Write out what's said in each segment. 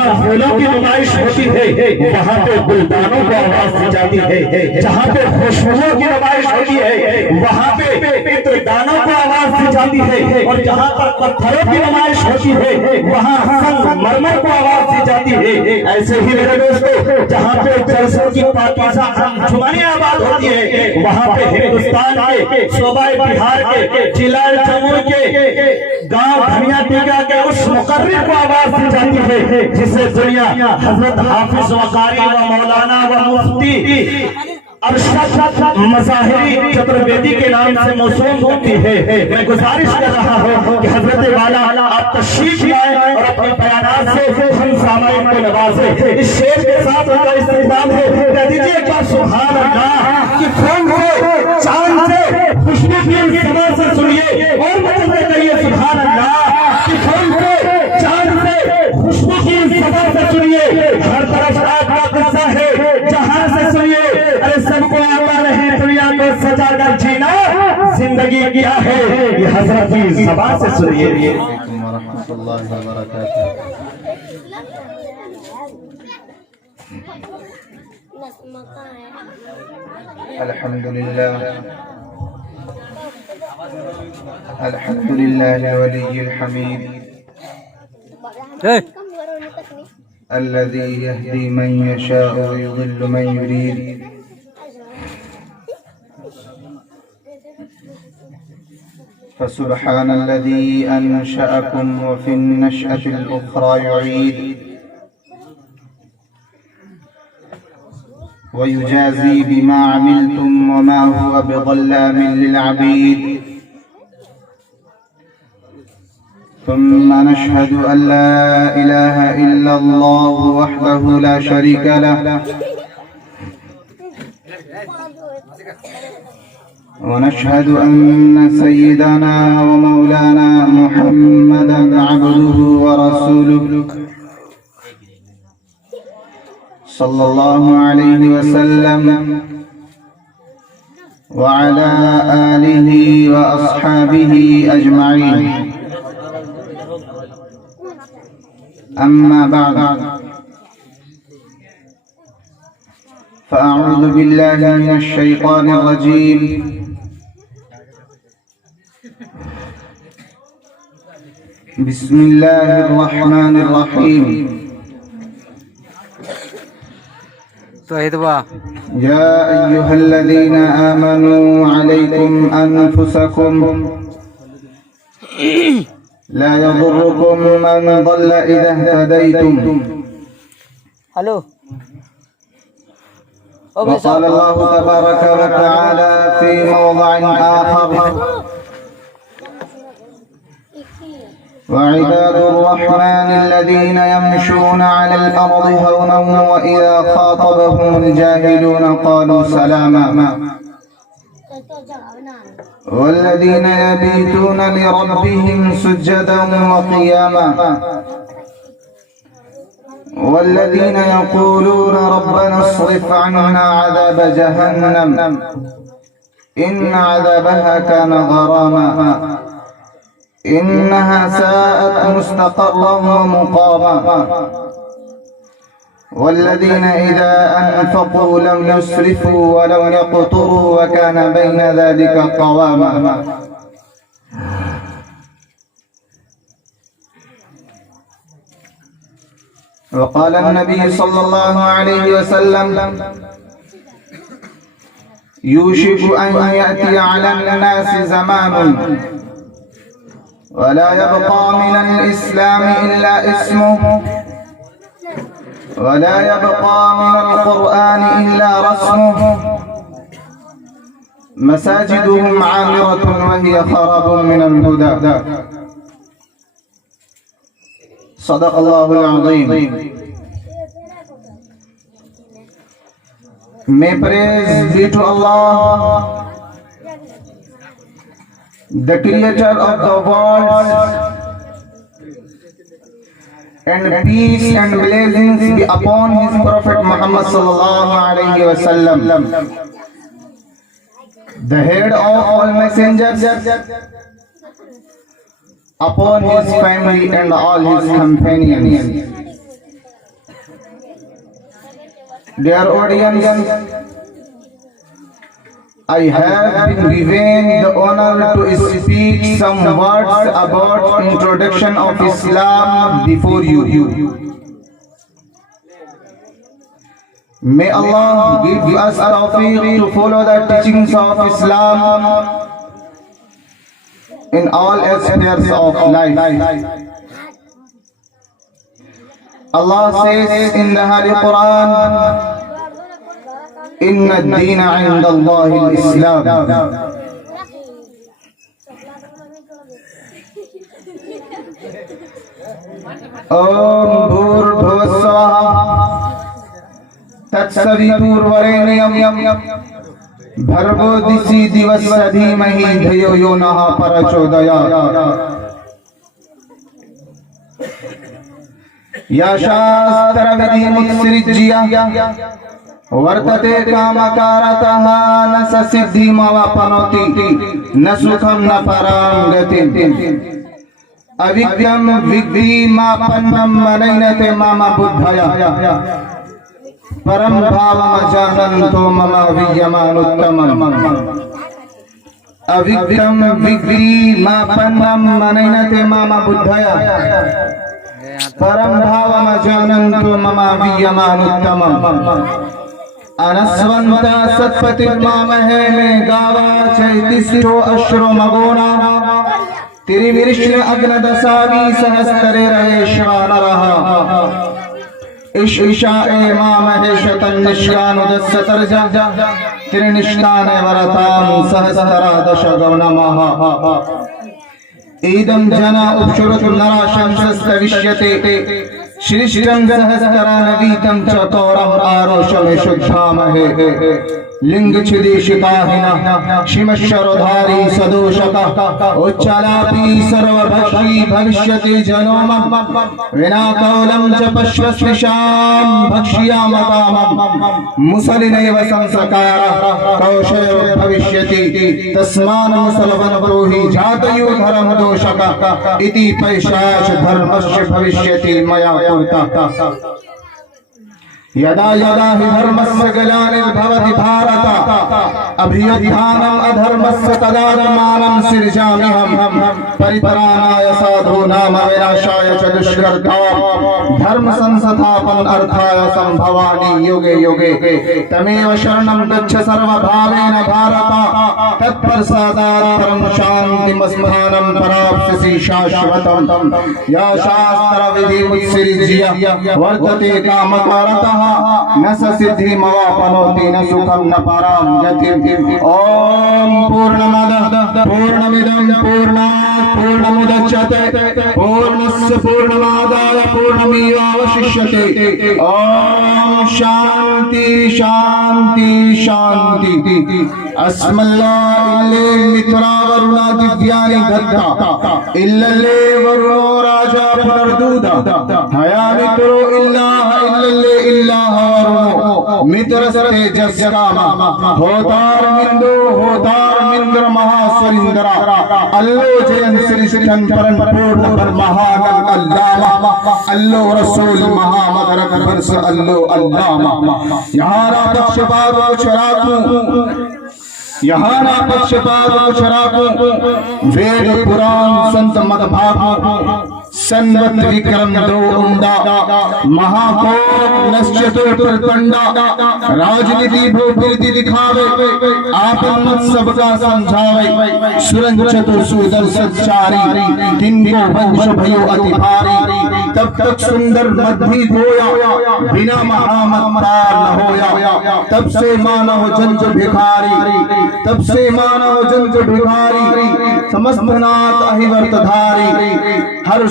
جہاں پھولوں کی نمائش ہوتی ہے وہاں پہ گلدانوں کو آواز دی جاتی ہے، جہاں پہ خوشبوؤں کی نمائش ہوتی ہے وہاں پہ عطر دانوں کو آواز دی جاتی ہے، اور جہاں پر پتھروں کی نمائش ہوتی ہے وہاں سنگ مرمر کو آواز دی جاتی ہے۔ ایسے ہی میرے دوستو جہاں پہ جلسوں کی پاکیزہ انجمنیں آباد ہوتی ہے وہاں پہ ہندوستان کے صوبہ بہار کے ضلع جموں کے گاؤں دھنیا ٹیگا کے اس مقرر کو آواز دی جاتی ہے جسے دنیا حضرت حافظ و قاری و مولانا و مفتی ارشد مظاہری چترویدی کے نام سے موسوم ہوتی ہے۔ میں گزارش کر رہا ہوں کہ حضرت والا آپ تشریف لائیں اور اپنے بیانات سے ہم سامعین کو نوازیں۔ اس شعر کے ساتھ ان کا استعمال ہے، کہہ دیجئے ایک بار سبحان اللہ کہ پھول سے چاند سے خوشبو کی سما سے سنیے اور مچلتے کہیے سبحان اللہ کہ پھول سے چاند سے خوشبو کی سما سے سنیے، ہر طرف آپ کا قصہ ہے جہاں سے سنیے، ارے سب کو آتا نہیں دنیا کو سجا کر جینا زندگی کیا ہے یہ حضرت کی زبان سے سنیے۔ ورحمۃ اللہ وبرکاتہ۔ الحمد لله ولي الحميد الذي يهدي من يشاء ويضل من يريد فسبحان الذي أنشأكم وفي النشأة الأخرى يعيد ويجازي بما عملتم وما هو بظلام للعبيد ثم نشهد أن لا إله إلا الله وحده لا شريك له ونشهد أن سيدنا ومولانا محمدا عبده ورسوله صلى الله عليه وسلم وعلى آله وأصحابه أجمعين. أما بعد فأعوذ بالله من الشيطان الرجيم بسم الله الرحمن الرحيم. يا أيها الذين آمنوا عليكم أنفسكم لا يضركم من ضل إذا اهتديتم. وقال الله تبارك وتعالى في موضع آخر وعباد الرحمن الذين يمشون على الأرض هونا وإذا خاطبهم الجاهلون قالوا سلاما والذين يبيتون لربهم سجدا وقياما والذين يقولون ربنا اصرف عنا عذاب جهنم إن عذابها كان غراما إنها ساءت مستقرا ومقاما والذين إذا أنفقوا لم يسرفوا ولم يقتروا وكان بين ذلك قواما. وقال النبي صلى الله عليه وسلم يوشك أن يأتي على الناس زمان ولا يبقى من الإسلام إلا اسمه ولا يبقى من القرآن إلا رسمه مساجدهم عامرة وهي خراب من الهدى. صدق الله العظيم. May praise be to Allah, the creator of the world, and peace and blessings be upon his prophet Muhammad sallallahu alayhi wa sallam, the head of all messengers, upon his family and all his companions. Dear audience, I have been given the honor to speak some words about introduction of Islam before you. May Allah give us tawfiq to follow the teachings of Islam in all aspects of life. Allah says in the Holy Quran, Inna ad-deena 'inda Allahi al-Islam. Om Bhurvasvaha Tatsavitурvarenyam Bhargo Disi Divasya Dhimahi Dhayo Yo Naha Prachodayat. Ya Shastra Vidhi Mutsrijya Vartate Kamakarataha Nasa Siddhi Mavapanoti Nasukham Naparam Gatim Avidyam Vigdi Mapannam Manainate Mama Buddhaya Param Bhavam Jananto Mama Viyamanuttamam Avidyam Vigdi Mapannam Manainate Mama Buddhaya Param Bhavam Jananto Mama Viyamanuttamam Anasvanta Satpatir Mamahe Me Gava Chaitistro Ashro Magona Tiri Virishna Agna Dasavi Sahastare Rahe Shvana Raha Isha'e Mamahe Shatan Nishyanu Dasatarja Tiri Nishtane Varatam Sahastara Dashagavna Maha Idam Jana Upshurutu Nara Shamsasta Vishyate Shrishtam Sahastaranavitam Chatoram Aroshame Shuddhamahe Lingchidishikahina Shimasharodhari Sadoshaka Uchalapi Sarvabhakshi Bhavishyate Janomam Vinakaulam Chapashvasvisham Bhakshiyamatamam Musalineva Sansakara Kaushayo Bhavishyati Tasman Musalvan Brohi Jatayu Dharam Doshaka Iti Paishash Dharmasya Bhavishyati Maya Kurta Yada yada hi dharmasya galanir bhavati bharata abhiyadhanam adharmasya tadatmanam sirjamiham pariparanaya sadhunam avinashaya cha dushkartam dharma sansathapan arthaya sambhavani yuge yuge tameva sharanam gaccha sarva bhavena bharata tatprasadat param shantim asmanam parapsasi shashvatam ya shastra vidhi mutsrijya vartate kamakarata Nasa siddhi mavapanoti nasukham naparam yatim Om Purnamada Purnamidam Purnat Purnamudachyate Purnasya Purnamadaya Purnamivavashishyate Om Shanti Shanti Shanti Asmallah ille mitra varuna divyani dhatta Illalle varuno raja punarduda Haya mitro illaha illalle illaha varuno Mitra tejas kama Hotar mindu hotar mindra mahaswarindra Allo jayan srishtan paran purna par mahagal allama Allo rasul mahamadarak barsa allo allama Yahara pakshapadu charaku Yahana pakshapadu charaku Ved Puran Sant Madhbhagu Sanvat Vikram Do Unda Mahakot Naschatur Pratanda Rajniti Bhupirti Dikhave Apan Mat Sabka Samjhave Suran Chatur Sudar Satchari Tinko Vansh Bhayo Ati Bhari Tab tak Sundar Madhi Dhoya Bina Mahamat Par Na Hoya Tab se Manav Janj Bhikhari Tab se Manav Janj Bhikhari Samastanath Ahivartadhari Har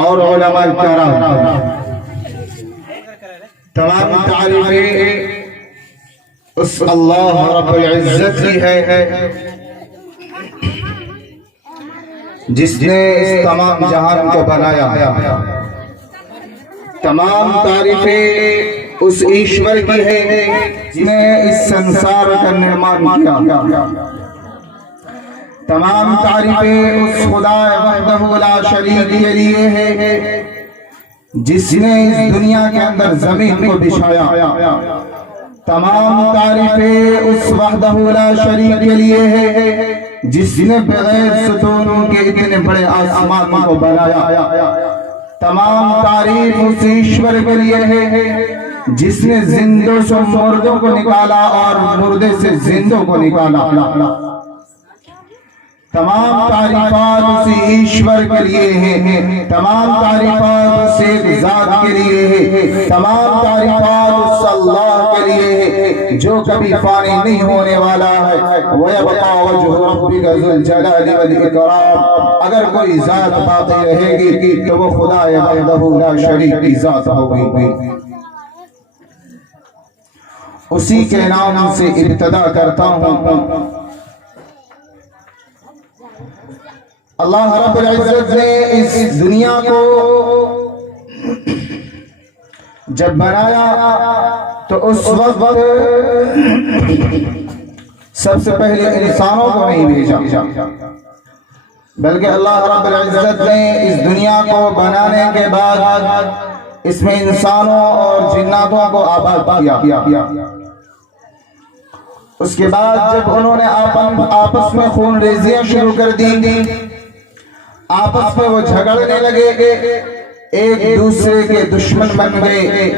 اور علماء کرام، تمام تعریفیں اس اللہ رب العزت کی ہے جس نے اس تمام جہان کو بنایا. تمام تعریفیں اس ایشور کی ہے جس نے اس سنسار کا نرمان کیا. تمام تعریفیں اس خدا وحدہ لا شریک کے لیے ہے جس نے اس دنیا کے اندر زمین کو بچھایا. تمام تعریفیں اس وحدہ لا شریک کے لیے ہے جس نے بغیر ستونوں کے اتنے بڑے آسمان کو بنایا. تمام تعریف اس ایشور کے لیے ہے جس نے زندوں سے مردوں کو نکالا اور مردے سے زندوں کو نکالا. تمام تعریفات اسی ایشور کے لیے ہیں. تمام تعریفات اس ایک ذات کے لیے ہیں. تمام تعریفات اس اللہ کے لیے ہیں جو کبھی فانی نہیں ہونے والا ہے. وَيَبْقَى وَجْهُ رَبِّكَ ذُو الْجَلَالِ وَالْإِكْرَامِ. اگر کوئی ذات باقی رہے گی تو وہ خدا وحدہ لا شریک کی ذات ہوگی. اسی کے نام سے ابتدا کرتا ہوں. اللہ رب العزت نے اس دنیا کو جب بنایا تو اس وقت سب سے پہلے انسانوں کو نہیں بھیجا، بلکہ اللہ رب العزت نے اس دنیا کو بنانے کے بعد اس میں انسانوں اور جناتوں کو آباد کیا. اس کے بعد جب انہوں نے آپس میں خون ریزیاں شروع کر دی، آپس میں وہ جھگڑنے لگے، ایک دوسرے کے دشمن بن گئے،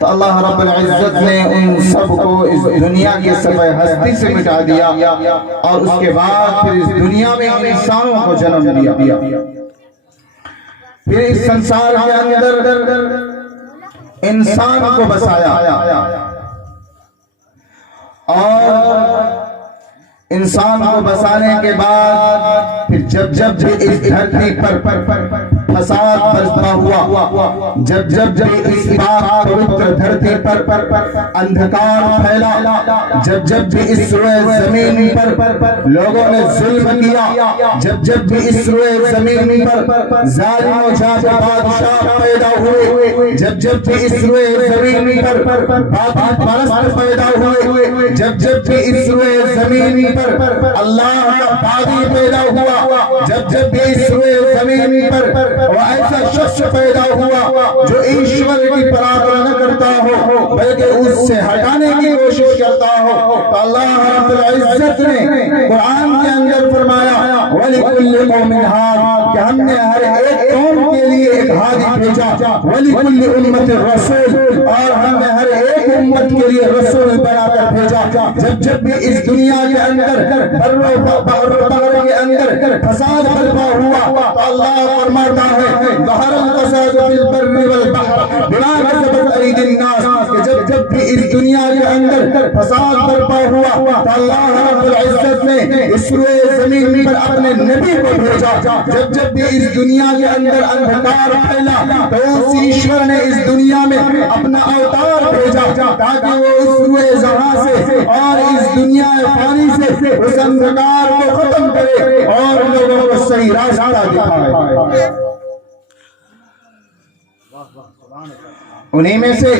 تو اللہ رب العزت نے ان سب کو اس دنیا کے صفحہ ہستی سے مٹا دیا اور اس کے بعد پھر اس دنیا میں انسانوں کو جنم دیا. پھر اس سنسار کے اندر انسان کو بسایا اور انسان کو بسانے کے بعد پھر جب اس دھرتی پر فساد برپا ہوا، جب اس پاک پوتر دھرتی پر اندھکار پھیلا، جب اس روئے زمین پر لوگوں نے ظلم کیا، جب اس روئے زمین پر ظالم و جابر بادشاہ پیدا ہوئے، جب اس روئے زمین پر باطل پرست پیدا ہوئے، جب اس روئے زمین پر اللہ کا بادی پیدا ہوا، جب اس روئے زمین پر وہ ایسا شخص پیدا ہوا جو ایشور کی پرارتھنا نہ کرتا ہو بلکہ اس سے ہٹانے کی کوشش کرتا ہو، تو اللہ رب العزت نے قرآن کے اندر فرمایا وَلِكُلِّ قَوْمٍ هَادٍ کہ ہم نے ہر ایک قوم کے لیے ایک ہادی بھیجا، وَلِكُلِّ أُمَّةٍ رَسُولٌ اور ہم نے ہر ایک امت کے لیے رسول بنا کر بھیجا. جب بھی اس دنیا کے اندر بر و بحر کے اندر فساد برپا ہوا تو اللہ فرماتا ہے ظہر الفساد فی البر والبحر بما کسبت ایدی الناس کہ جب بھی اس دنیا کے اندر فساد برپا ہوا تو اللہ رب العزت نے اس روئے زمین پر اپنے نبی کو بھیجا. جب بھی اس دنیا کے اندر اندھکار پھیلا تو اس ایشور نے اس دنیا میں اپنا اوتار بھیجا تاکہ وہ اس روئے زہاں سے اور اس دنیا فانی سے اس اندھکار کو ختم کرے اور لوگوں کو صحیح راستہ دکھائے. انہی میں سے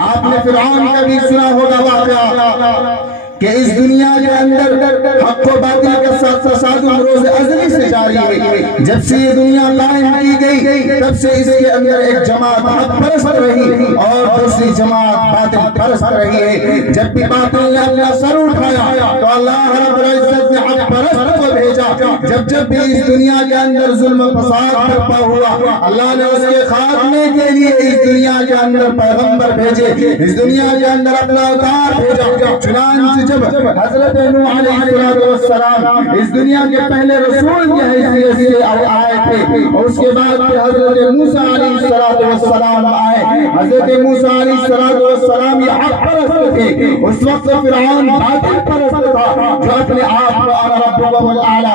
آپ نے فرعون کا بھی سنا ہوگا واقعہ کہ اس دنیا کے اندر حق و باطل کے ساتھ تصادم روز ازلی سے جاری ہے. جب سے یہ دنیا قائم کی گئی تب سے اس کے اندر ایک جماعت حق پرست رہی اور دوسری جماعت باطل پرست رہی ہے. جب بھی باطل نے اپنا سر اٹھایا تو اللہ رب العزت نے حق پرست کو بھیجا. جب بھی اس دنیا کے اندر ظلم و فساد برپا ہوا اللہ نے اس کے خاتمے کے لیے اس دنیا کے اندر پیغمبر بھیجے، اس دنیا کے اندر اپنا اوتار بھیجا. چنانچہ جب حضرت نوح علیہ السلام اس دنیا کے پہلے رسول کی حیثیت سے آئے تھے، اس کے بعد حضرت موسیٰ علیہ السلام آئے. حضرت موسیٰ علیہ السلام یہ حق پرست تھے، اس وقت فرعون باطل پرست تھا جو اپنے آپ کو ربکم الاعلی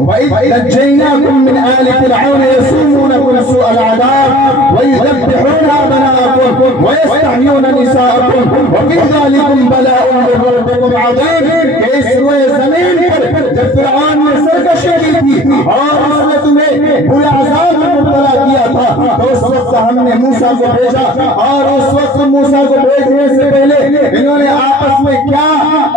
وَإِذْ نَجَّيْنَاكُمْ مِنْ آلِ فِرْعَوْنَ يَسُومُونَكُمْ سُوءَ الْعَذَابِ وَيُذَبِّحُونَ أَبْنَاءَكُمْ وَيَسْتَحْيُونَ نِسَاءَكُمْ وَفِي ذَلِكُمْ بَلَاءٌ مِّن رَّبِّكُمْ عَظِيمٌ کہ اس روئے زمین پر جب فرعون نے سرکشی کی تھی اور اس نے تمہیں برے عذاب میں مبتلا کیا تھا تو اس وقت ہم نے موسیٰ کو بھیجا اور اس وقت موسیٰ کو بھیجنے سے پہلے انہوں نے آپس میں کیا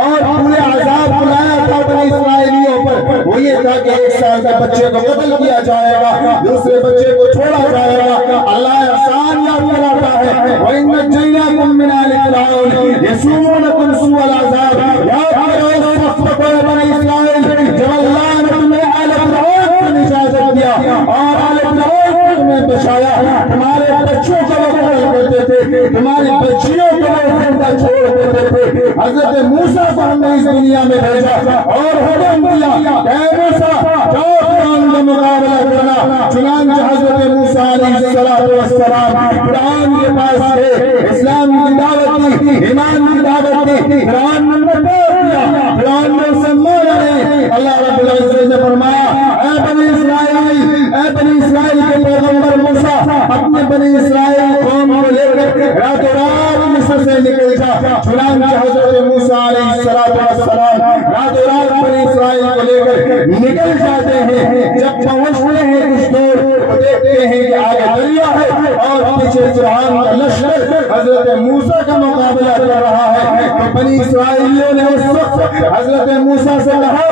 اور برے عذاب بلایا تھا بنی اسرائیلیوں پر، وہ یہ تھا کہ ایک سال کے بچے کو قتل کیا جائے گا، دوسرے بچے کو چھوڑا جائے گا۔ اللہ احسان یاد کراتا ہے وَإِنَّ نَجَّيْنَاكُمْ مِنْ آلِ فِرْعَوْنَ يَسُومُونَكُمْ سُوءَ الْعَذَابِ یاد کرو اس وقت کو بنی اسرائیل جب اللہ نے تمہیں آل فرعون سے نجات دیا اور آل فرعون سے تمہیں بچایا، تمہارے بچوں کو وہ قتل کرتے تھے، تمہاری بچیوں کو وہ زندہ چھوڑ دیتے تھے۔ حضرت موسیٰ کو ہم نے اس دنیا میں بھیجا اور حکم دیا کہ اے موسیٰ جاؤ فرعون کا مقابلہ کرنا۔ چنانچہ حضرت موسیٰ علیہ السلام فرعون کے پاس تھے، اسلام کی دعوت دی، ایمان کی دعوت دی، فرعون نے نکار دیا، فرعون نے اسے مانا نہیں۔ اللہ رب العزت نے فرمایا اے بنی اسرائیل کے پیغمبر موسیٰ اپنے بنی اسرائیل قوم کو لے کر راتوں رات مصر سے نکل جا۔ چنانچہ حضرت موسیٰ علیہ السلام راتوں رات بنی اسرائیل کو لے کر نکل جاتے ہیں۔ جب پہنچتے ہیں کچھ دور دیکھتے ہیں کہ آگے دریا ہے اور پیچھے فرعون کا لشکر حضرت موسیٰ کا مقابلہ کر رہا ہے۔ تو بنی اسرائیلیوں نے اس وقت حضرت موسیٰ سے کہا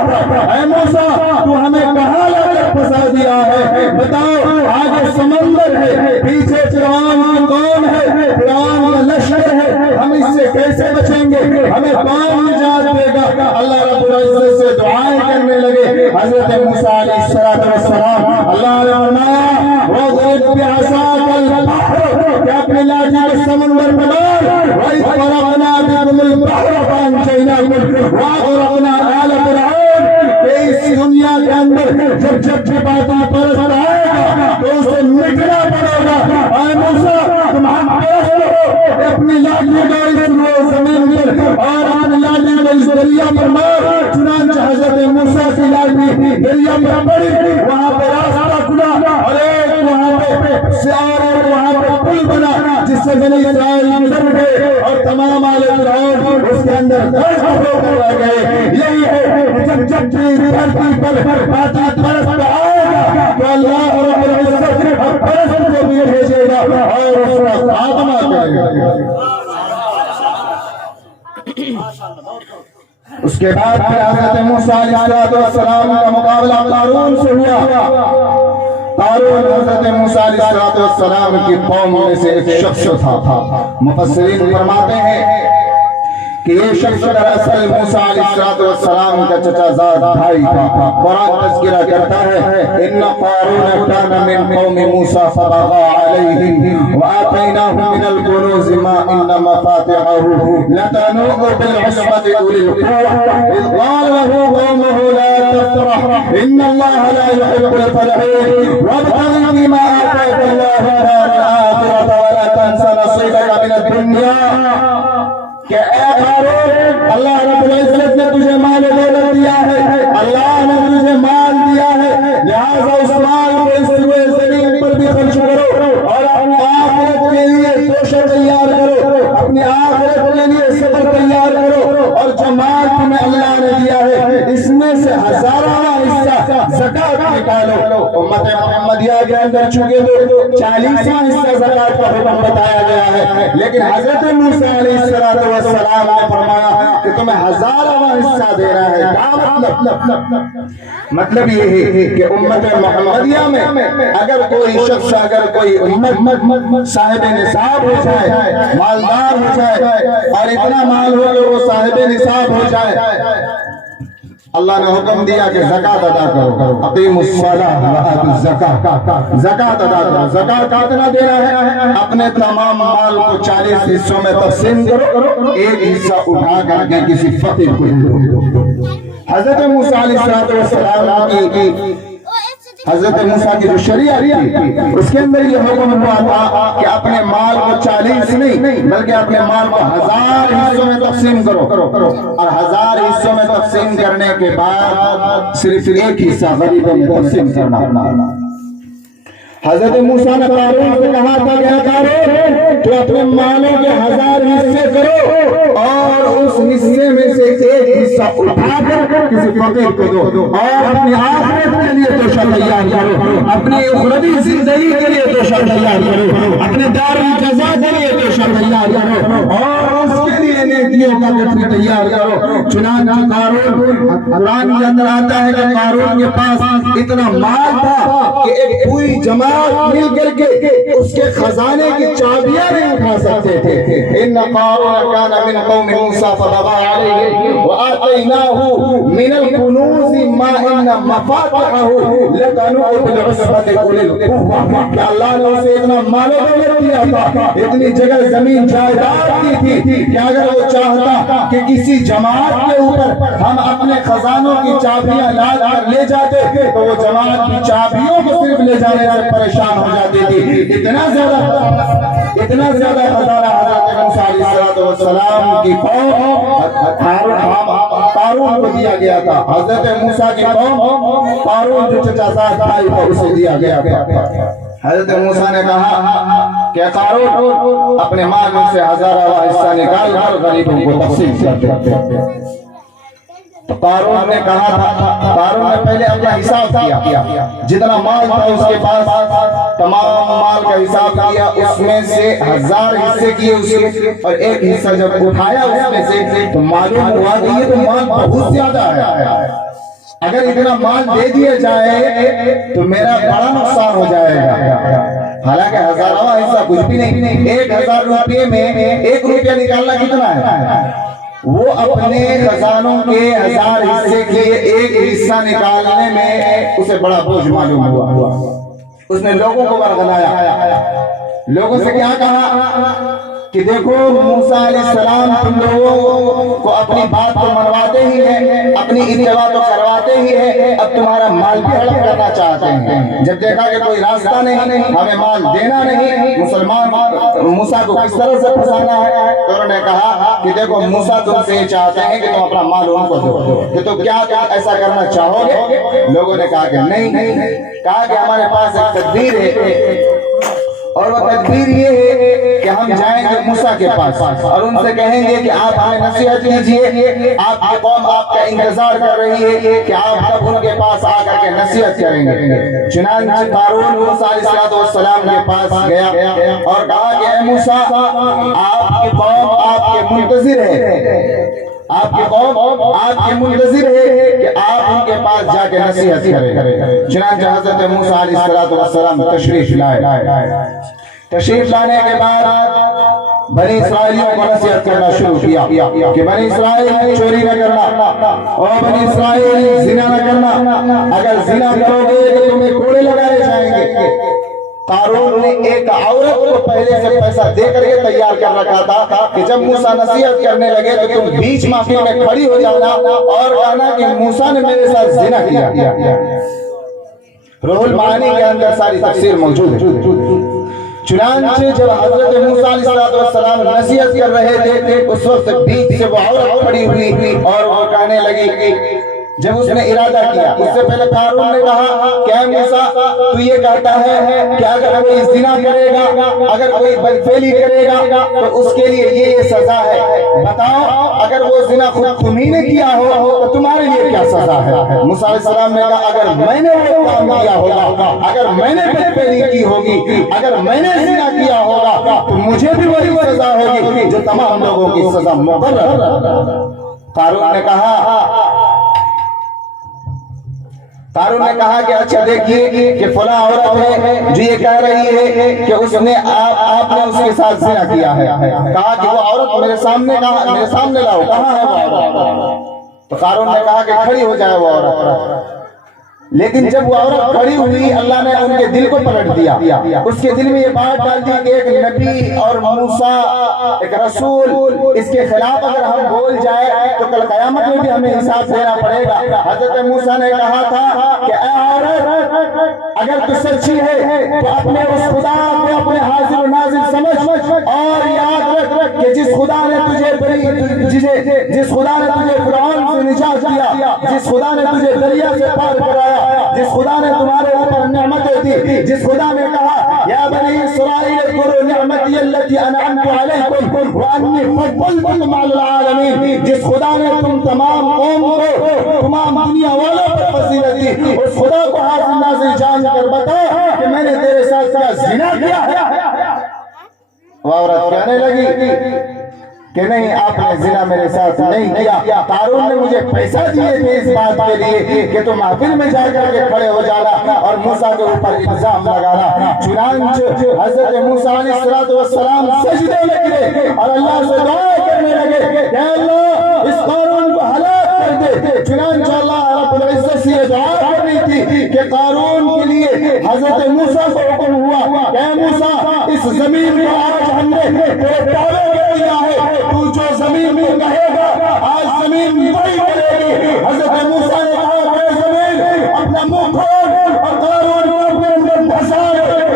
اے موسیٰ تو ہمیں کہاں لا کر پھنسا دیا ہے، بتاؤ آگے سمندر ہے، پیچھے فرعون کی قوم ہے، فرعون کا لشکر ہے، ہم اس سے کیسے بچیں گے، ہمیں کون نجات دے گا؟ اللہ رب العزت سے دعائیں کرنے لگے حضرت موسیٰ علیہ السلام۔ اللہ نے فرمایا وَاضْرِب بِعَصَاكَ الْبَحْرَ کہ اپنے لاٹھی کے سمندر پر ڈال، وَإِذْ فَرَقْنَا بِكُمُ الْبَحْرَ فَأَنْجَيْنَاكُمْ وَأَغْرَقْنَا آلَ فِرْعَوْنَ کہ اس دنیا کے اندر جب جب بھی باطل پرست آئے گا تو اسے مٹنا پڑے گا۔ اے موسیٰ تم حق پرست ہو، اپنی لاٹھی کا اس زمین پر اور اپنی لاٹھی کو اس دریا پر مار۔ چنانچہ حضرت موسیٰ کی لاٹھی دریا پر پڑی، وہاں پہ راستہ کھلا اور ایک وہاں پہ سیار اور وہاں پہ پل بنا جس سے بنی اسرائیل گزر گئے اور تمام آل فرعون اس کے اندر غرق ہو کر رہ گئے۔ یہی ہے جب جب بھی دھرتی پر باطل پرست آئے گا تو اللہ رب العزت اور پرست کو بھی بھیجے گا اور اس کا خاتمہ کرے گا۔ اس کے بعد پھر حضرت موسیٰ علیہ السلام کا مقابلہ قارون سے ہوا۔ قارون حضرت موسیٰ علیہ السلام کی قوم میں سے ایک شخص تھا۔ مفسرین فرماتے ہیں کہ یہ شخص دراصل موسیٰ علیہ السلام کا چچا زاد بھائی تھا۔ قرآن تذکرہ کرتا ہے ان قارون کان من قوم موسیٰ فبغى علیہم وآتیناہ من الکنوز ما ان مفاتحہ لتنوء بالعصبة اولی القوة اذ قال له قومه لا تفرح ان اللہ لا يحب الفرحین وابتغ فيما آتاك اللہ الدار الآخرة ولا تنس نصیبك من الدنیا۔ کہ اے قارون اللہ رب العزت نے تجھے مال و دولت دیا ہے، اللہ نے تجھے مال دیا ہے، لہذا اس مال کو اس ہوئے زمین پر بھی خرچ کرو اور اپنی آخرت کے لیے توشہ تیار کرو، اپنی آخرت کے لیے صبر تیار کرو، اور جو مال تمہیں اللہ نے دیا ہے اس میں سے ہزارواں حصہ زکات نکالو۔ امت محمدیہ کے اندر چونکہ تو 40واں حصہ زکات کا حکم بتایا گیا ہے، لیکن حضرت موسیٰ علیہ السلام نے فرمایا کہ تمہیں ہزارواں حصہ دینا ہے۔ مطلب یہ ہے کہ امت محمدیہ میں اگر کوئی شخص، اگر کوئی امت صاحب نصاب ہو جائے، مالدار ہو جائے اور اتنا مال ہو کہ وہ صاحب نصاب ہو جائے، اللہ نے حکم دیا کہ زکاة ادا کرو، اقیموا الصلاۃ وآتوا الزکاۃ، زکاة ادا کرو۔ زکاة کتنا دینا ہے؟ اپنے تمام مال کو 40 حصوں میں تقسیم کرو، ایک حصہ اٹھا کر کے کسی فقیر کو دے دو۔ حضرت موسیٰ علیہ السلام کی حضرت موسیٰ کی جو شریعت تھی اس کے اندر یہ حکم ہوا تھا کہ اپنے مال کو 40 نہیں بلکہ اپنے مال کو 1000 حصوں میں تقسیم کرو، اور 1000 حصوں میں تقسیم کرنے کے بعد صرف ایک حصہ غریبوں میں تقسیم کرنا۔ حضرت موسیٰ نے قارون سے کہا تھا کہ قارون تو اپنے مالوں کے 1000 حصے کرو اور اس حصے میں سے ایک حصہ اٹھا کر کسی فقیر کو دو، اور اپنی آخرت کے لیے توشہ تیار کرو، اپنی اخروی زندگی کے لیے توشہ تیار کرو، اپنے دار الجزا کے لیے توشہ تیار کرو، اور اس کے لیے نیکیوں کا گٹھری تیار کرو۔ چنانچہ قارون، قرآن کے اندر آتا ہے کہ قارون کے پاس اتنا مال تھا کہ ایک پوری جماعت مل کر کے اس کے خزانے کی چابیاں نہیں اٹھا سکتے تھے۔ ان قارون کان من قوم موسیٰ فبغى علیہم وآتیناہ من الکنوز ما ان مفاتحہ لتنوء بالعصبة اولی القوة، کہ اللہ نے اسے اتنا مال و دولت دیا تھا، اتنی جگہ زمین جائیداد دی تھی کہ اگر وہ چاہتا کہ کسی جماعت کے اوپر ہم اپنے خزانوں کی چابیاں لا کر لے جاتے تو وہ جماعت کی چابیوں کو صرف لے جانے سے پریشان ہو جاتی تھی۔ اتنا زیادہ خزانہ حضرت موسیٰ علیہ السلام کی قوم قارون کو دیا گیا تھا۔ حضرت موسیٰ کی قوم قارون جو چچا زاد بھائی تھا اسے دیا گیا تھا۔ حضرت موسیٰ نے کہا کہ قارون اپنے مال میں سے 1000واں حصہ نکال کر غریبوں کو تقسیم کر دے۔ تو قارون نے کہا تھا، قارون نے پہلے اپنا حساب کیا، جتنا مال تھا اس کے پاس تمام مال کا حساب کیا، اس میں سے 1000 حصے کیے اس کے، اور ایک حصہ جب اٹھایا اس میں سے تو معلوم ہوا کہ یہ تو مال بہت زیادہ ہے، اگر اتنا مال دے دیا جائے تو میرا بڑا نقصان ہو جائے گا۔ حالانکہ 1000واں حصہ کچھ بھی نہیں، 1000 روپے میں 1 روپیہ نکالنا کتنا ہے؟ وہ اپنے خزانوں کے 1000 حصے کے ایک حصہ نکالنے میں اسے بڑا بوجھ معلوم ہوا۔ اس نے لوگوں کو برگلایا، لوگوں سے کیا کہا کہ دیکھو موسیٰ علیہ السلام تم لوگوں کو اپنی بات کو منواتے ہی ہیں, اپنی اتباع تو کرواتے ہی ہیں, اب تمہارا مال بھی ہڑپ کرنا چاہتے ہیں. جب دیکھا کہ کوئی راستہ نہیں, ہمیں مال دینا نہیں, مسلمان موسیٰ کو کس طرح سے پھنسانا ہے, تو انہوں نے کہا کہ دیکھو موسیٰ تم سے یہ چاہتے ہیں کہ تم اپنا مال ان کو دو, کہ تو کیا تم ایسا کرنا چاہو گے؟ لوگوں نے کہا کہ نہیں. کہا کہ ہمارے پاس ایک تدبیر ہے, اور وہ تدبیر یہ ہے کہ ہم جائیں گے موسیٰ کے پاس اور ان سے کہیں گے کہ آپ ہمیں نصیحت کیجئے, آپ کی قوم آپ کا انتظار کر رہی ہے کہ آپ کب ان کے پاس آ کر کے نصیحت کریں گے. چنانچہ قارون موسیٰ علیہ السلام کے پاس گیا اور کہا کہ اے موسیٰ, آپ کی قوم آپ کے منتظر ہے, آپ کی قوم آپ کے منتظر ہے کہ آپ ان کے پاس جا کے نصیحت کریں. چنانچہ حضرت موسیٰ علیہ السلام تشریف لائے. تشریف لانے کے بعد بنی اسرائیلیوں کو نصیحت کرنا شروع کیا کہ بنی اسرائیل چوری نہ کرنا, اور بنی اسرائیل زنا نہ کرنا, اگر زنا کرو گے تو تمہیں کوڑے لگائے جائیں گے. قارون نے ایک عورت کو پہلے سے پیسہ دے کر کے تیار کر رکھا تھا کہ جب موسیٰ نصیحت کرنے لگے تو تم بیچ محفل میں کھڑی ہو جانا اور کہنا کہ موسیٰ نے میرے ساتھ زنا کیا. روح المعانی کے اندر ساری تفسیر موجود ہے. چنانچہ جب حضرت موسیٰ علیہ السلام نصیحت کر رہے تھے, اس وقت بیچ سے وہ عورت کھڑی ہوئی اور وہ کہنے لگی. جب اس نے ارادہ کیا, اس سے پہلے قارون نے کہا کہ اے موسیٰ, تو یہ کہتا ہے کہ اگر کوئی زنا کرے گا, اگر کوئی بدفعلی کرے گا تو اس کے لیے یہ سزا ہے. بتاؤ, اگر وہ زنا خود تمہیں نے کیا ہو تو تمہارے لیے کیا سزا ہے؟ موسیٰ علیہ السلام نے کہا اگر میں نے وہ کام کیا ہوگا, اگر میں نے بدفعلی کی ہوگی, اگر میں نے زنا کیا ہوگا تو مجھے بھی وہی سزا ہوگی جو تمام لوگوں کی سزا مقرر. قارون نے کہا کہ اچھا دیکھیے کہ فلاں عورت ہے جو یہ کہہ رہی ہے کہ اس نے آپ نے اس کے ساتھ زنا کیا ہے. کہا کہ وہ عورت میرے سامنے لاؤ, کہاں ہے وہ عورت؟ تو قارون نے کہا کہ کھڑی ہو جائے وہ عورت. لیکن جب وہ عورت کھڑی ہوئی, اللہ نے ان کے دل کو پلٹ دیا. اس کے دل میں یہ بات ڈال دی کہ ایک نبی اور موسیٰ ایک رسول, اس کے خلاف اگر ہم بول جائے تو کل قیامت میں بھی ہمیں حساب دینا پڑے گا. حضرت موسیٰ نے کہا تھا کہ اے عورت, اگر تو سچی ہے تو اپنے اس خدا کو اپنے حاضر و ناظر سمجھ, اور یاد رکھ کہ جس خدا نے تجھے فرعون سے نجات دیا, جس خدا نے تجھے دریا سے پار کرایا, جس خدا نے تمہارے اوپر نعمتیں دی, جس خدا نے کہا یا بنی اسرائیل اذکروا نعمتی التي انعمت علیکم وانی فضلتکم علی العالمین, جس خدا نے تم تمام قوم کو, تمام دنیا والوں پر فضیلت دی, اس خدا کو حاضر ناظر جان کر بتا کہ میں نے تیرے ساتھ کیا زنا کیا ہے. وہ عورت کہنے لگی کہ نہیں, آپ نے زنا میرے ساتھ نہیں کیا. قارون نے مجھے پیسہ دیے تھے اس بات کے لیے کہ تم محفل میں جا کر کے کھڑے ہو جانا اور موسیٰ کے اوپر الزام لگانا. چنانچہ حضرت موسیٰ علیہ السلام سجدے میں گرے اور اللہ سے دعا کرنے لگے کہ اللہ اس قارون کو ہلاک کر دے. چنانچہ اللہ رب العزت سے یہ دعا کرنی تھی کہ قارون کے لیے حضرت موسیٰ کو حکم ہوا کہ اے موسیٰ, اس زمین کو آج ہم نے تیرے تابع کر دیا ہے, تو جو زمین میں کہے گا آج زمین وہی کرے گی. حضرت موسیٰ نے کہا کہ زمین اپنا منہ کھول اور قارون کو اپنے اندر دھسا.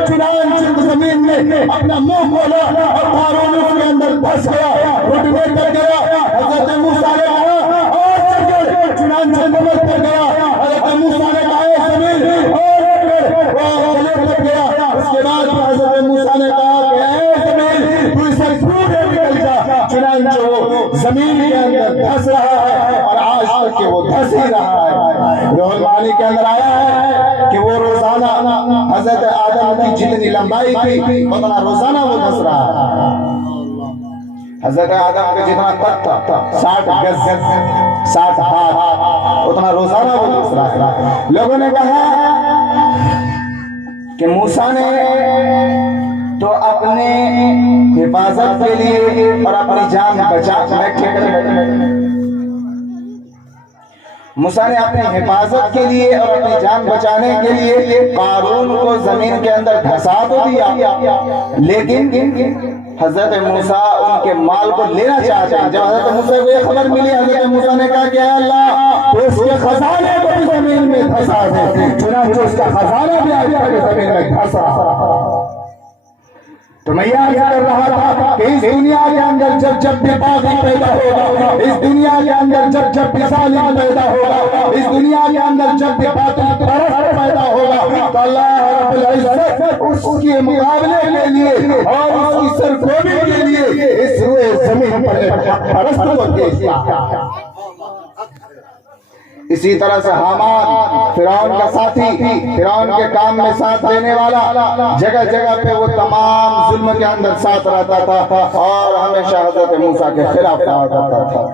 چنانچہ زمین نے اپنا منہ کھولا اور قارون اس کے اندر دھس گیا, گھٹنے پر گیا. حضرت موسیٰ نے کہا اور چکر, چنانچہ کمر پر گیا. حضرت موسیٰ نے کہا زمین اور چکر, وہ گلے پر گیا. اس کے بعد حضرت موسیٰ نے کہا کہ اے زمین تو اسے پھوٹے نکل جا. چنانچہ وہ زمین کے اندر دھس رہا ہے اور آج تک کہ وہ دھس ہی رہا ہے. روح المعانی کے اندر آیا ہے کہ وہ روزانہ حضرت آدم کی جتنی لمبائی تھی اتنا روزانہ وہ دھس رہا ہے. حضرت آدم کا جتنا قد تھا 60 گز 60 ہاتھ, اتنا روزانہ وہ دھس رہا ہے. لوگوں نے کہا کہ موسیٰ نے تو اپنے حفاظت کے لیے اور اپنی جان موسیٰ نے اپنی حفاظت کے لیے اور اپنی جان بچانے کے لیے قارون کو زمین کے اندر دھسا تو دیا, لیکن حضرت موسیٰ ان کے مال کو لینا چاہتے ہیں. جب حضرت موسیٰ کو یہ خبر ملی، حضرت موسیٰ نے کہا کہ اے اللہ تو اس کے خزانے کو بھی زمین میں دھسا دے. چنانچہ اس کا خزانہ بھی آج تک زمین میں دھسا. تو میں یہ عرض کر رہا تھا کہ اس دنیا کے اندر جب بھی باغی پیدا ہوگا، اس دنیا کے اندر جب بھی ظالم پیدا ہوگا، اس دنیا کے اندر جب بھی باطل پرست پیدا ہوگا، تو اللہ رب العزت اس کے مقابلے کے لیے اور اس کی سرکوبی کے لیے اس روئے زمین پر پرست کو بھیجتا. اسی طرح سے حامان فرعون کا ساتھی، فرعون کے کام میں ساتھ دینے والا، جگہ جگہ پہ وہ تمام ظلم کے اندر ساتھ رہتا تھا اور ہمیشہ حضرت موسیٰ کے خلاف کہا کرتا تھا.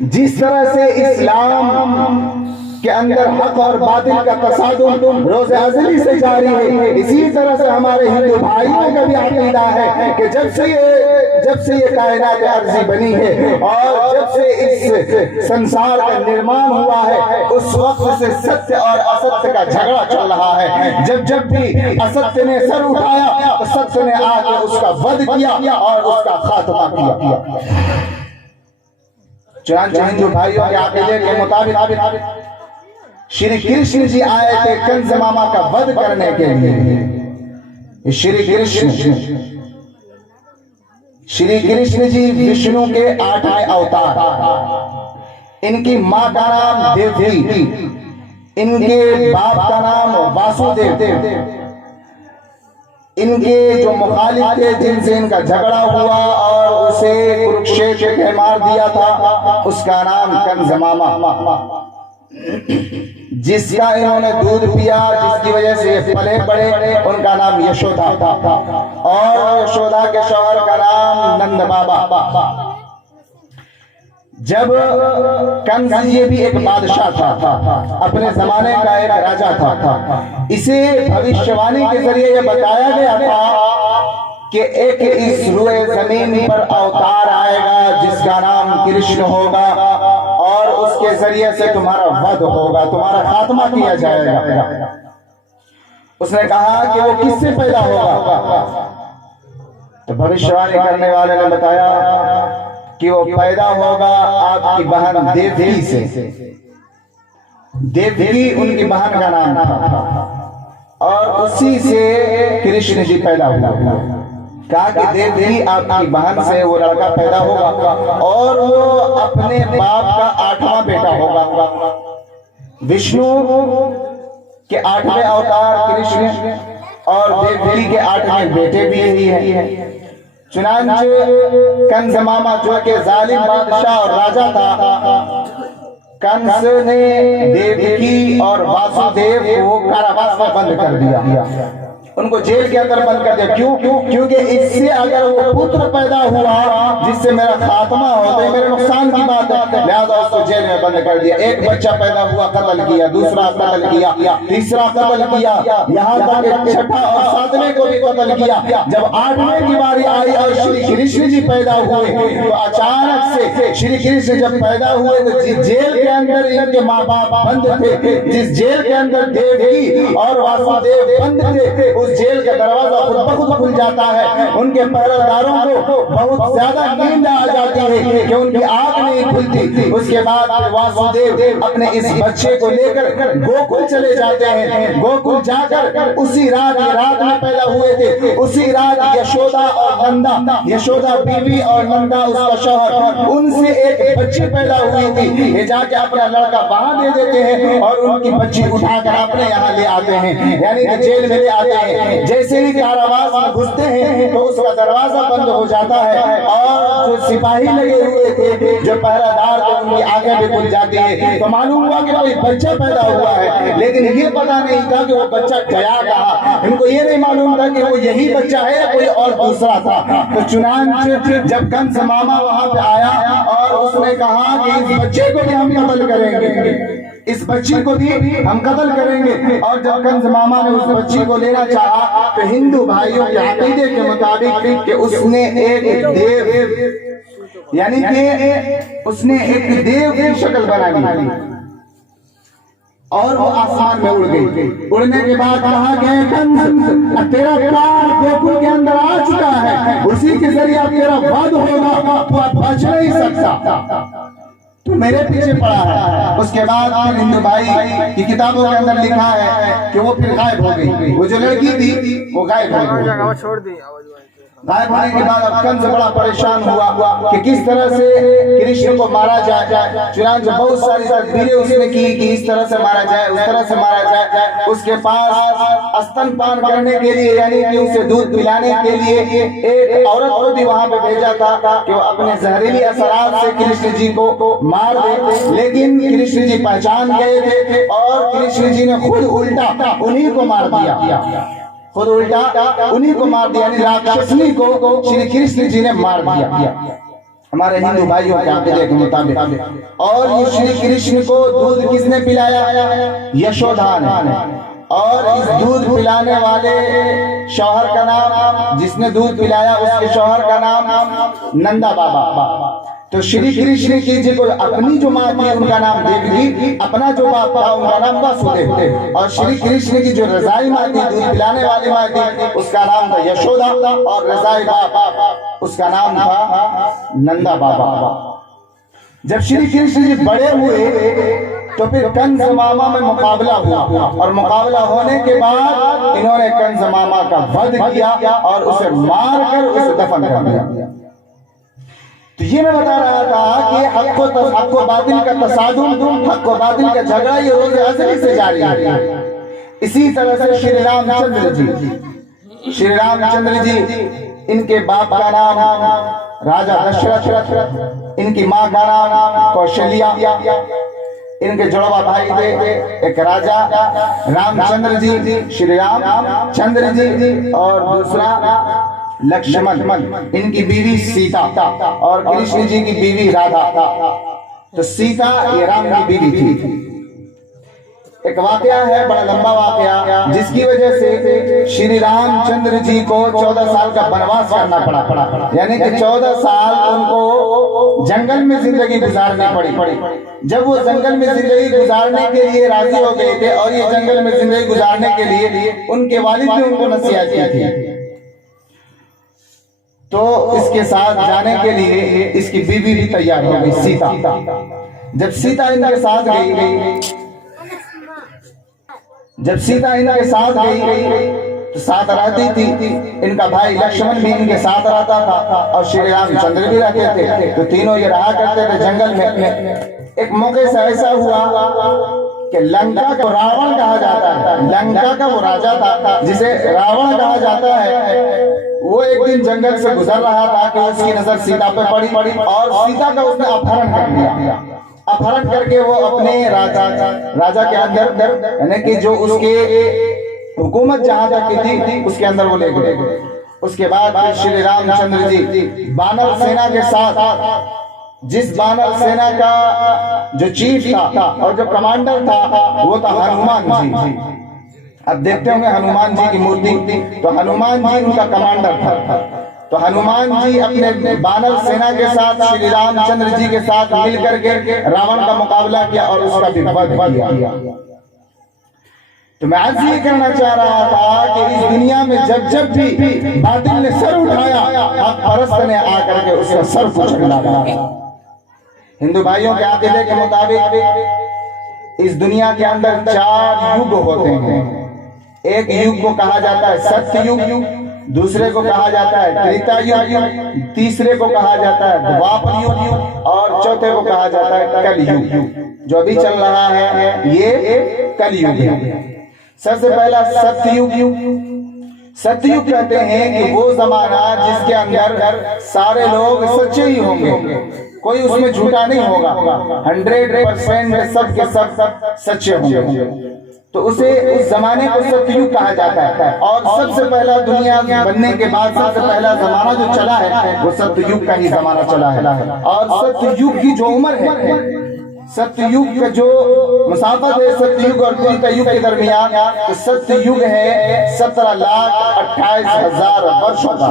جس طرح سے اسلام کے اندر حق اور باطل کا تصادم روز ازلی سے جاری ہے، اسی طرح سے ہمارے ہندو بھائیوں کا بھی عقیدہ ہے کہ جب سے یہ کائنات ارضی بنی ہے اور جب سے اس سنسار کا نرمان ہوا ہے، اس وقت سے ستیہ اور استیہ کا جھگڑا چل رہا ہے. جب بھی استیہ نے سر اٹھایا تو ستیہ نے آ کے اس کا وَدھ کیا اور اس کا خاتمہ کیا. چنانچہ ہندو بھائیوں کے عقیدے کے مطابق شری کرشن جی آئے تھے کنز ماما کا وَدھ کرنے کے لیے. شری کرشن جی وشنو کے 8ویں اوتار. ان کی ماں کا نام دیوی، ان کے باپ کا نام واسودیو. ان کے جو مخالف تھے جن سے ان کا جھگڑا ہوا اور اسے کروکشیتر کے مار دیا تھا، اس کا نام کنز ماما، جس کا انہوں نے دودھ پیا، جس کی وجہ سے یہ پلے پڑے، ان کا نام یشودا تھا اور یشودا کے شوہر کا نام نند بابا. جب کنز یہ بھی ایک بادشاہ تھا، اپنے زمانے کا ایک راجہ تھا، اسے بھوشیوانی کے ذریعے یہ بتایا گیا تھا کہ ایک اس روئے زمین پر اوتار آئے گا جس کا نام کرشن ہوگا اور اس کے ذریعے سے تمہارا وَدھ ہوگا، تمہارا خاتمہ کیا جائے گا. اس نے کہا کہ وہ کس سے پیدا ہوگا؟ تو بھوشیوانی کرنے والے نے بتایا کہ وہ پیدا ہوگا آپ کی بہن دیوی سے. دیوی ان کی بہن کا نام تھا اور اسی سے کرشن جی پیدا ہوا. کہا کہ دیوی آپ کی بہن سے وہ لڑکا پیدا ہوگا اور وہ اپنے باپ کا 8واں بیٹا ہوگا. وشنو کے 8ویں اوتار کرشن اور دیوی کے 8ویں بیٹے بھی یہی ہیں. چنانچہ کنز ماما جو کہ ظالم بادشاہ اور راجہ تھا، کنز نے دیوکی اور واسودیو کو کاراواس میں بند کر دیا، ان کو جیل کے اندر بند کر دیا. کیونکہ اس سے اگر وہ پتر پیدا ہوا جس سے میرا خاتمہ ہوتا ہے، میرے نقصان کی بات ہے، لہذا اس کو جیل میں بند کر دیا. ایک بچہ پیدا ہوا، قتل کیا، دوسرا قتل کیا، تیسرا قتل کیا، یہاں تک کہ چھٹا اور 7ویں کو بھی قتل کیا. جب 8ویں کی باری آئی اور شری کرشن جی پیدا ہوئے تو اچانک سے شری کرشن جب پیدا ہوئے تو جس جیل کے اندر ان کے ماں باپ بند تھے، جس جیل کے اندر دیوکی اور واسودیو بند تھے، اس جیل کا دروازہ خود بخود کھل جاتا ہے. ان کے پہرے داروں کو بہت زیادہ نیند آ جاتی ہے کہ ان کی آنکھ نہیں کھلتی. اس کے بعد واسودیو اپنے اس بچے کو لے کر گوکل چلے جاتے ہیں. گوکل جا کر اسی رات میں پیدا ہوئے تھے، اسی رات یشودا اور نندا، یشودا بیوی اور نندا اس کا شوہر، ان سے ایک بچی پیدا ہوئی تھی. یہ جا کے اپنا لڑکا وہاں دے دیتے ہیں اور ان کی بچی اٹھا کر اپنے یہاں لے آتے ہیں، یعنی کہ جیل میں لے آتے ہیں. جیسے ہی کاراواس میں گھستے ہیں تو اس کا دروازہ بند ہو جاتا ہے اور جو سپاہی لگے ہوئے تھے، جو پہرہ دار تھے، ان کی آنکھیں بھی کھل جاتی ہیں. تو معلوم ہوا کہ کوئی بچہ پیدا ہوا ہے، لیکن یہ پتا نہیں تھا کہ وہ بچہ گیا کہاں. ان کو یہ نہیں معلوم تھا کہ وہ یہی بچہ ہے یا کوئی اور دوسرا تھا. تو چنانچہ جب کنز ماما وہاں پہ آیا اور اس نے کہا کہ اس بچے کو بھی ہم قتل کریں گے، اس بچی کو بھی ہم قتل کریں گے. اور جب کنز ماما نے اس بچی کو لینا چاہا تو ہندو بھائیوں کے عقیدے کے مطابق کہ اس نے ایک دیو، یعنی کہ اس نے ایک دیو کی شکل بنا لی. اور وہ آسمان میں اڑ گئی. اڑنے کے بعد کہا کہ کنز تیرا کار گوکل کے اندر آ چکا ہے, اسی کے ذریعہ تیرا وعد ہوگا, تو اب بچ نہیں سکتا, تو میرے پیچھے پڑا ہے. اس کے بعد پھر ہندو بھائی کی کتابوں کے اندر لکھا ہے کہ وہ پھر غائب ہو گئی. وہ جو لڑکی تھی وہ غائب ہو گئی. غائب ہونے کے بعد اب کنز بڑا پریشان ہوا کہ کس طرح سے کرشن کو مارا جائے. چنانچہ بہت ساری تدبیریں اس نے کی کہ اس طرح سے مارا جائے, اس طرح سے مارا جائے. اس کے پاس استن پان کرنے کے لیے یعنی کہ اسے دودھ پلانے کے لیے ایک عورت کو بھی وہاں پہ بھیجا تھا کہ وہ اپنے زہریلی اثرات سے کرشن جی کو مار دے. لیکن کرشن جی پہچان گئے تھے اور کرشن جی نے خود الٹا انہی کو مار دیا. خود الٹا انہی کو مار دیا, یعنی راکشسنی کو شری کرشن جی نے مار دیا ہمارے ہندو بھائیوں کے عقیدے کے مطابق. اور یہ شری کرشن کو دودھ کس نے پلایا؟ یشودھا نے. اور اس دودھ پلانے والے شوہر کا نام, جس نے دودھ پلایا اس کے شوہر کا نام نندا بابا. تو شری کرشن کی جی کو اپنی جو ماں تھی ان کا نام دیوی, اپنا جو باپ تھا ان کا نام واسودیو, اور شری کرشن کی جو رضائی ماں تھی, دودھ پلانے والی ماں تھی, اس کا نام تھا یشودا, اور رضائی باپ اس کا نام تھا نندا بابا. جب شری کرشن جی بڑے ہوئے تو پھر کنز ماما میں مقابلہ ہوا, اور مقابلہ ہونے کے بعد انہوں نے کنز ماما کا وَدھ کیا اور اسے مار کر اسے دفن کر دیا. تو یہ میں بتا رہا تھا کہ حق و باطل کا تصادم, حق و باطل کا جھگڑا یہ روز ازلی سے جاری ہے. اسی طرح سے شری رام چندر جی ان کے باپ کا نام راجا دشرتھ, ان کی ماں کا نام کوشلیا, ان کے جڑوا بھائی تھے ایک راجا رام چندر جی, شری رام چندر جی, اور دوسرا لکشمن. ان کی بیوی سیتا اور کرشن جی کی بیوی رادھا. تو سیتا یہ رام کی بیوی تھی. ایک واقعہ ہے, بڑا لمبا واقعہ, جس کی وجہ سے شری رام چندر جی کو 14 سال کا بنواس کرنا پڑا, یعنی کہ 14 سال ان کو جنگل میں زندگی گزارنی پڑی. جب وہ جنگل میں زندگی گزارنے کے لیے راضی ہو گئے تھے, اور یہ جنگل میں زندگی گزارنے کے لیے ان کے والد نے ان کو نصیحت کی تھی, تو اس کے ساتھ جانے کے لیے اس کی بیوی بھی تیار ہو گئی, سیتا. جب سیتا ان کے ساتھ گئی تو ساتھ رہتی تھی, ان کا بھائی لکشمن بھی ان کے ساتھ رہتا تھا, اور شری رام چندر بھی رہتے تھے. تو تینوں یہ رہا کرتے تھے جنگل میں. ایک موقع سے ایسا ہوا کہ لنکا کو راون کہا جاتا ہے, لنکا کا وہ راجا تھا جسے راون کہا جاتا ہے, وہ ایک دن جنگل سے گزر رہا تھا کہ اس کی نظر سیتا پہ پڑی, اور سیتا کا اس نے اپہرن کر لیا. اپہرن کر کے وہ اپنے راجا کے اندر, یعنی کہ جو اس کے حکومت جہاں تک کی تھی اس کے اندر وہ لے گئے. اس کے بعد شری رام چندر جی بانر سینا کے ساتھ, جس بانر سینا کا جو چیف تھا اور جو کمانڈر تھا وہ تھا ہنومان جی. اب دیکھتے ہوں گے ہنومان جی کی مورتی, تو ہنومان جی ان کا کمانڈر تھا. تو ہنومان جی اپنے بانر سینا کے ساتھ شری رام چندر جی کے ساتھ مل کر کے راون کا مقابلہ کیا اور اس کا بھی وَدھ کیا. تو میں آج یہ کہنا چاہ رہا تھا کہ اس دنیا میں جب بھی باطل نے سر اٹھایا, حق پرست نے آ کر کے اس کا سر کچلا دیا. ہندو بھائیوں کے عقیدے کے مطابق اس دنیا کے اندر 4 یگ ہوتے ہیں. ایک یگ کو کہا جاتا ہے ستیہ یگ, دوسرے کو کہا جاتا ہے تریتا یگ, تیسرے کو کہا جاتا ہے دوپر یگ, اور چوتھے کو کہا جاتا ہے کل یگ. جو ابھی چل رہا ہے یہ کل یگ ہے. سب سے پہلا ستیہ یگ. ستیہ یگ کہتے ہیں کہ وہ زمانہ جس کے اندر سارے لوگ سچے ہی ہوں گے, کوئی اس میں جھوٹا نہیں ہوگا, 100% سب کے سب سچے ہوں گے. تو اسے اس زمانے کو ستیہ یگ کہا جاتا ہے. اور سب سے پہلا دنیا بننے کے بعد سب سے پہلا زمانہ جو چلا ہے وہ ستیہ یگ کا ہی زمانہ چلا ہے. اور ستیہ یگ کی جو عمر ہے, ستیہ یگ کا جو مسافت ہے ستیہ یگ اور تریتا یگ کے درمیان, تو ستیہ یگ ہے 17,28,000 برسوں کا.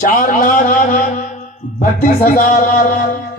4,32,000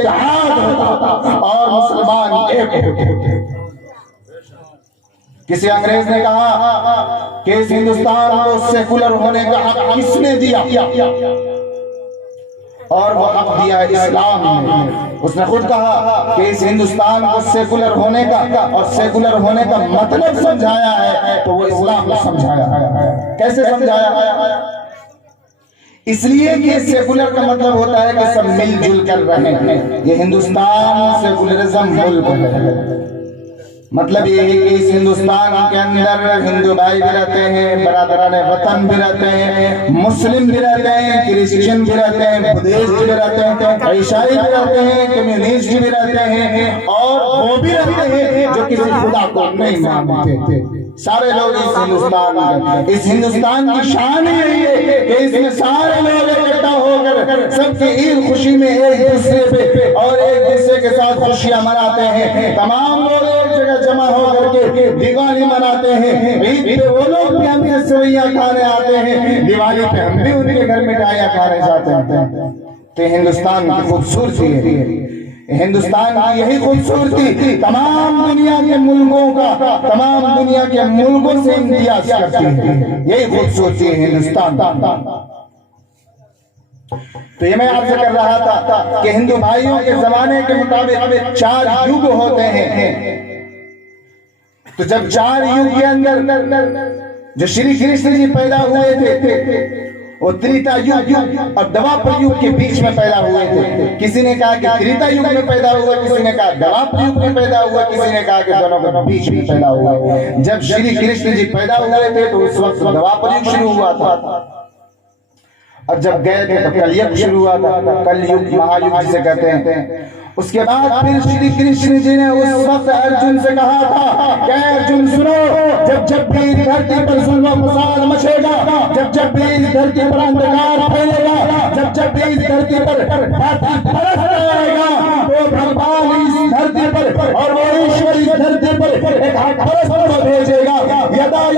اتحاد ہوتا تھا اور مسلمان ایک ہوتے تھے۔ کسی انگریز نے کہا کہ اس ہندوستان کو سیکولر ہونے کا حق کس نے دیا، اور وہ حق دیا اسلام نے۔ اس نے خود کہا کہ اس ہندوستان کو سیکولر ہونے کا اور سیکولر ہونے کا مطلب سمجھایا ہے تو وہ اسلام نے سمجھایا ہے۔ کیسے سمجھایا ہے؟ اس لیے کہ سیکولر کا مطلب ہوتا ہے کہ سب مل جل کر رہیں۔ یہ ہندوستان سیکولرزم ملک ہے۔ مطلب یہ ہے کہ اس ہندوستان کے اندر ہندو بھائی بھی رہتے ہیں، برادران وطن بھی رہتے ہیں، مسلم بھی رہتے ہیں، کرسچن بھی رہتے ہیں، بدھسٹ بھی رہتے ہیں، عیسائی بھی رہتے ہیں، کمیونسٹ بھی رہتے ہیں، اور وہ بھی رہتے ہیں جو کسی خدا کو نہیں مانتے تھے۔ سارے لوگ اس ہندوستان میں، اس ہندوستان کی شان یہی ہے کہ اس میں سارے لوگ اکٹھا ہو کر سب کی عید خوشی میں ایک دوسرے پہ اور ایک دوسرے کے ساتھ خوشیاں مناتے ہیں۔ تمام لوگ ایک جگہ جمع ہو کر کے دیوالی مناتے ہیں۔ عید پہ وہ لوگ بھی ہم سے سوئیاں کھانے آتے ہیں، دیوالی پہ ہم بھی ان کے گھر مٹھائیاں کھانے جاتے ہیں۔ تو ہندوستان کی خوبصورتی ہے، ہندوستان کی یہی خوبصورتی تمام دنیا کے ملکوں کا، تمام دنیا کے ملکوں سے امتیاز کرتی ہے۔ یہی خوبصورتی ہے ہندوستان۔ تو یہ میں آپ سے کر رہا تھا کہ ہندو بھائیوں کے زمانے کے مطابق 4 یگ ہوتے ہیں۔ تو جب 4 یگ کے اندر جو شری کرشن جی پیدا ہوئے تھے وہ تریتا یگ اور دوپر یگ کے بیچ میں پیدا ہوئے تھے۔ کسی نے کہا کہ تریتا یگ میں پیدا ہوئے، کسی نے کہا دوپر یگ میں پیدا ہوئے، کسی نے کہا کہ دونوں کے بیچ میں پیدا ہوئے۔ جب شری کرشن جی پیدا ہوئے تھے تو اس وقت دوپر یگ شروع ہوا تھا، اور جب گئے تھے تو کل یگ شروع ہوا تھا، کل یگ مہا یگ جسے کہتے ہیں۔ اس کے بعد پھر شری کرشن جی نے اس وقت ارجن سے کہا تھا کہ ارجن سنو، جب بھی دھرتی پر ظلم و فساد مچے گا، جب بھی دھرتی پر اندھکار پھیلے گا، جب بھی دھرتی پر باطل پرست آئے گا، تو بھگوان اس دھرتی پر اور وہ ایشور اس دھرتی پر ایک حق پرست کو بھیجے گا۔ یدا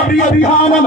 ابھیاتھانم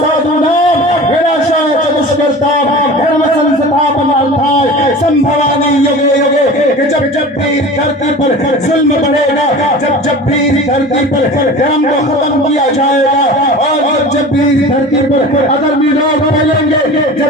سادھونام وناشایا چ دشکرتام دھرم سنستھاپنارتھائے سمبھوانی یوگے یوگے۔ کہ جب بھی دھرتی پر ظلم بڑھے گا، جب بھی دھرتی پر دھرم کو ختم کیا جائے گا، اور جب بھی دھرتی پر ادھرمی لوگ پھیلیں گے،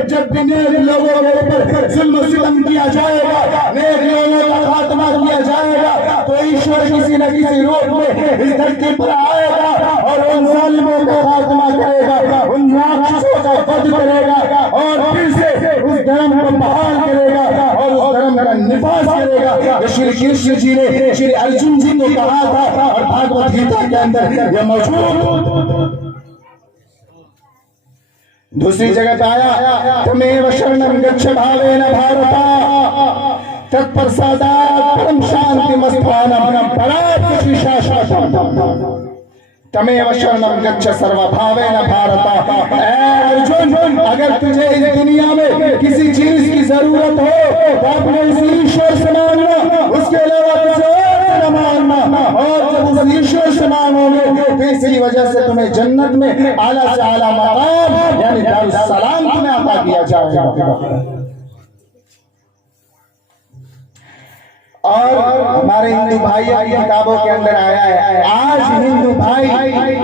جب بھی نیک لوگوں کے اوپر ظلم و ستم کیا جائے گا، نیک لوگوں کا خاتمہ کیا جائے گا، تو ایشور کسی نہ کسی روپ میں اس دھرتی پر آئے گا اور ان ظالموں کا خاتمہ کرے گا، ان راکشسوں کا وَدھ کرے گا، اور پھر سے اس دھرم کو بحال کرے گا اور اس دھرم کا نفاذ کرے گا۔ شری کرشن جی نے شری ارجن جی کو کہا تھا، اور بھگوت گیتا کے اندر یہ موجود۔ دوسری جگہ پہ آیا تمیو شرنم گچھ بھاوین بھارتا تت پرسادات پرم شانتی مستھانم پرات شاشاشم تمیو شرنم گچھ سرو بھاوین بھارتا۔ اے ارجن، اگر تجھے اس دنیا میں کسی چیز کی ضرورت ہو تو اپنے اس ایشور سے مانگنا، اس کے علاوہ کسی اور سے نہ مانگنا، اور جب اس ایشور سے مانگو گے تو اسی وجہ سے تمہیں جنت میں اعلیٰ سے اعلیٰ مقام یعنی دارالسلام تمہیں عطا کیا جائے گا۔ اور ہمارے ہندو بھائیوں کی کتابوں کے اندر آیا ہے آج ہندو بھائی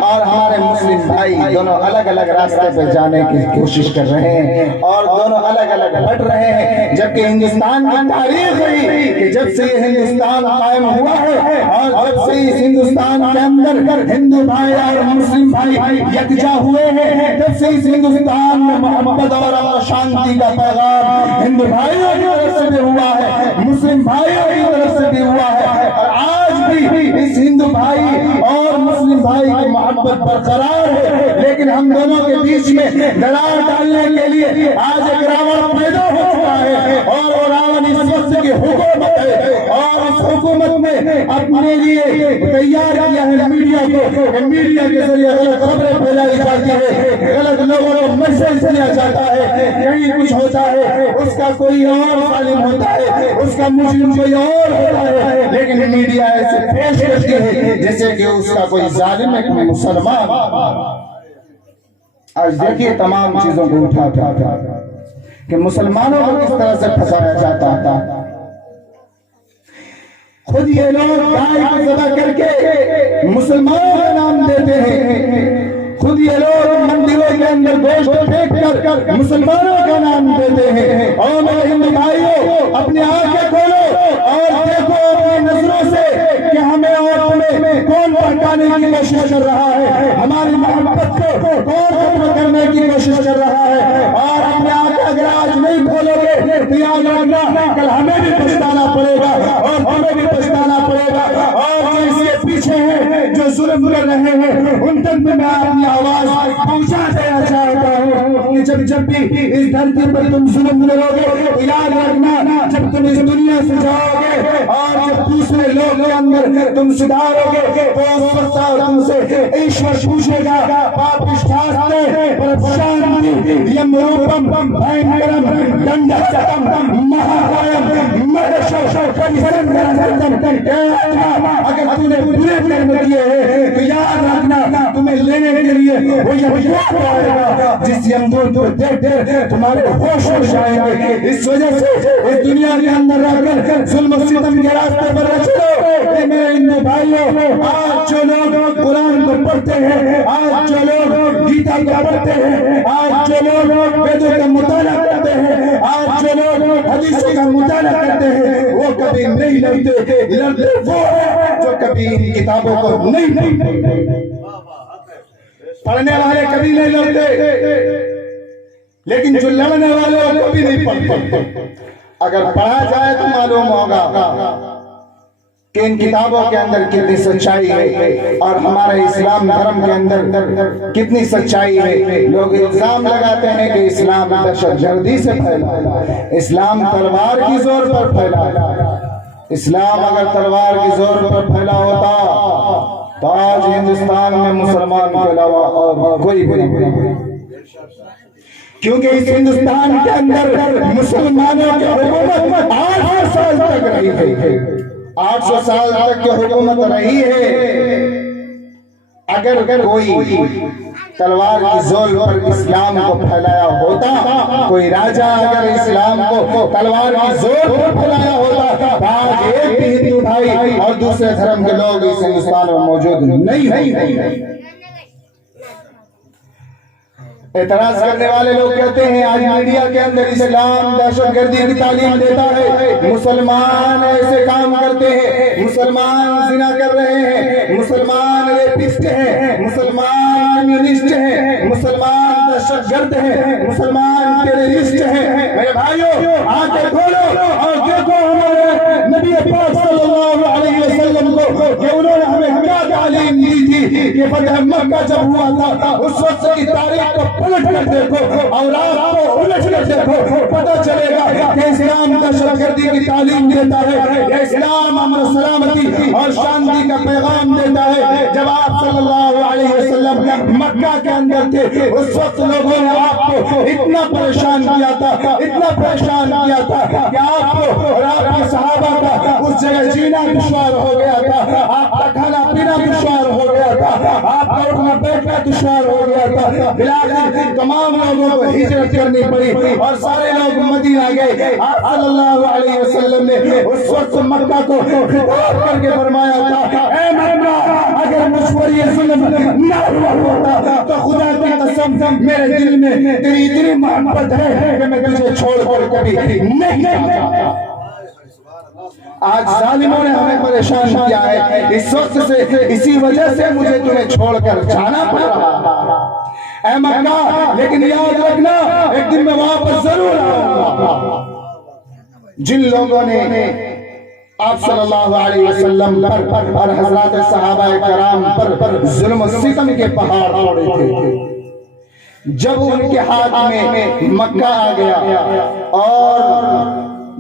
اور ہمارے مسلم بھائی دونوں الگ الگ راستے پہ جانے کی کوشش کر رہے ہیں اور دونوں الگ الگ بٹ رہے ہیں، جبکہ ہندوستان کی تاریخ ہوئی کہ جب سے یہ ہندوستان قائم ہوا ہے اور جب سے اس ہندوستان کے اندر ہندو بھائی اور مسلم بھائی یکجا ہوئے ہیں، جب سے اس ہندوستان میں محبت اور شانتی کا پیغام ہندو بھائیوں کی طرف سے بھی ہوا ہے، مسلم بھائیوں کی طرف سے بھی ہوا ہے، اور آج بھی اس ہندو بھائی اور مسلم بھائی کی محبت برقرار ہے، لیکن ہم دونوں کے بیچ میں دراڑ ڈالنے کے لیے آج ایک راون پیدا ہو چکا ہے، اور وہ راون اس وقت کی حکومت ہے، اور اس حکومت نے اپنے لیے تیار کیا ہے میڈیا کو، کہ میڈیا کے ذریعے غلط خبریں پھیلائی جاتی ہے، غلط لوگوں کو میسج دیا جاتا ہے، کہیں کچھ ہوتا ہے اس کا کوئی اور ظالم ہوتا ہے، اس کا مجرم کوئی اور ہوتا ہے، لیکن میڈیا ایسے پیش کرتی ہے جیسے کہ اس کا کوئی ظالم ہے، کوئی مسلمان۔ آج دیکھیے تمام چیزوں کو اٹھا کہ مسلمانوں کو کس طرح سے پھنسایا جاتا ہے. خود یہ لوگ گائے کو ذبح کر کے مسلمانوں کا نام دیتے ہیں. خود یہ لوگ مندروں کے اندر گوشت پھینک کر مسلمانوں کا نام دیتے ہیں. اور میرے ہندو بھائیوں، اپنی آنکھیں کھولو اور دیکھو اپنی نظروں سے کہ ہمیں اور تمہیں کون بھٹکانے کی کوشش کر رہا ہے، ہماری محبت کو کون ختم کرنے کی کوشش کر رہا ہے. اور اپنے آنکھیں اگر آج نہیں کھولو گے تو یاد رکھنا کل ہمیں بھی پچھتانا پڑے گا اور تمہیں بھی پچھتانا پڑے گا. اور جو اس کے پیچھے ہیں، جو ظلم کر رہے ہیں، ان تک میں اپنی آواز پہنچا دینا چاہتا ہوں کہ جب بھی اس دھرتی پر تم ظلم کرو گے تو یاد رکھنا، جب تم اس دنیا سے جاؤ گے اور جب دوسرے لوگ کے اندر تم سدھارو گے تو اس وقت تم سے ایشور پوچھے گا، پاپشٹھاستے پرشانتی یم روپم بھینکرم دنڈچکم مہاکایم مہشو پریسندرم. اگر تم نے برے کرم کیے ہیں تو یاد رکھنا تمہیں لینے کے لیے وہ یمدوت آئے گا، جس یمدوت کو دیکھ کر تمہارے ہوش ہو جائیں گے. اس وجہ سے اس دنیا کے اندر رہ کر ظلم و ستم کے راستے پر نہ چلو. میرے ہندو بھائیوں، آج جو لوگ قرآن کو پڑھتے ہیں، آج جو لوگ گیتا کو پڑھتے ہیں، آج جو لوگ ویدوں کا مطالعہ کرتے ہیں، آج جو لوگ حدیثوں کا مطالعہ کرتے ہیں، وہ کبھی نہیں لڑتے. لڑتے وہ ہیں جو کبھی ان کتابوں کو نہیں پڑھتے. پڑھنے والے کبھی نہیں لڑتے، لیکن جو لڑنے والے وہ کبھی نہیں پڑھتے. اگر پڑھا جائے تو معلوم ہوگا کہ ان کتابوں کے اندر کتنی سچائی ہے اور ہمارے اسلام دھرم کے اندر کتنی سچائی ہے. لوگ الزام لگاتے ہیں کہ اسلام دہشت گردی سے پھیلا، اسلام تلوار کی زور پر پھیلا. اسلام اگر تلوار کی زور پر پھیلا ہوتا تو آج ہندوستان میں مسلمان کے علاوہ اور کوئی بھی نہیں. کیونکہ اس ہندوستان کے اندر مسلمانوں کی حکومت 800 سال تک رہی ہے. 800 سال تک کی حکومت رہی ہے. اگر کوئی تلوار کی زور پر اسلام کو پھیلایا ہوتا، کوئی راجہ اگر اسلام کو تلوار کی زور پر پھیلایا ہوتا، آج ایک بھی ہندو بھائی اور دوسرے دھرم کے لوگ اس ہندوستان میں موجود نہیں ہیں. اعتراض کرنے والے لوگ کہتے ہیں آج میڈیا کے اندر اسلام دہشت گردی کی تعلیم دیتا ہے، مسلمان ایسے کام کرتے ہیں، مسلمان زنا کر رہے ہیں، مسلمان ریپسٹ ہیں، مسلمان کمیونسٹ ہیں، مسلمان دہشت گرد ہیں، مسلمان ٹیررسٹ ہیں. میرے بھائیوں، آنکھیں کھولو اور دیکھو ہمارے نبی پاک صلی اللہ علیہ وسلم کو کہ انہوں نے ہمیں کیا تعلیم دی تھی. کہ فتح مکہ جب ہوا تھا اس وقت کی تاریخ کو پلٹ کر دیکھو اور آپ کو الٹ کر دیکھو، پتہ چلے گا کہ اسلام دہشت گردی کی تعلیم دیتا ہے. یہ اسلام امن و سلامتی اور شانتی کا پیغام دیتا ہے. جب آپ صلی اللہ علیہ وسلم مکہ کے اندر تھے اس وقت لوگوں نے آپ کو اتنا پریشان کیا تھا، اتنا پریشان کیا تھا کہ آپ کو اور آپ کے صحابہ کا اس جگہ جینا دشوار ہو گیا تھا، آپ کا کھانا پینا دشوار ہو گیا تھا، آپ کا اٹھنا بیٹھنا دشوار ہو گیا تھا. بلاخر تمام لوگوں کو ہجرت کرنی پڑی اور سارے لوگ مدینہ گئے. آپ صلی اللہ علیہ وسلم نے اس وقت مکہ کو خطاب کر کے فرمایا تھا، اے مکہ، اگر مجھ پر یہ ظلم نہ ہوا ہوتا تو خدا کی قسم میرے دل میں تیری اتنی محبت ہے کہ میں تجھے چھوڑ کر کبھی نہیں جاتا. آج ظالموں نے ہمیں پریشان کیا ہے، اس وقت سے اسی وجہ سے مجھے تمہیں چھوڑ کر جانا پڑ رہا. اے مکہ، لیکن یاد رکھنا ایک دن میں واپس ضرور آؤں گا. جن لوگوں نے آپ صلی اللہ علیہ وسلم پر اور حضرات صحابہ کرام پر ظلم و ستم کے پہاڑ توڑے تھے، جب ان کے ہاتھ میں مکہ آ گیا اور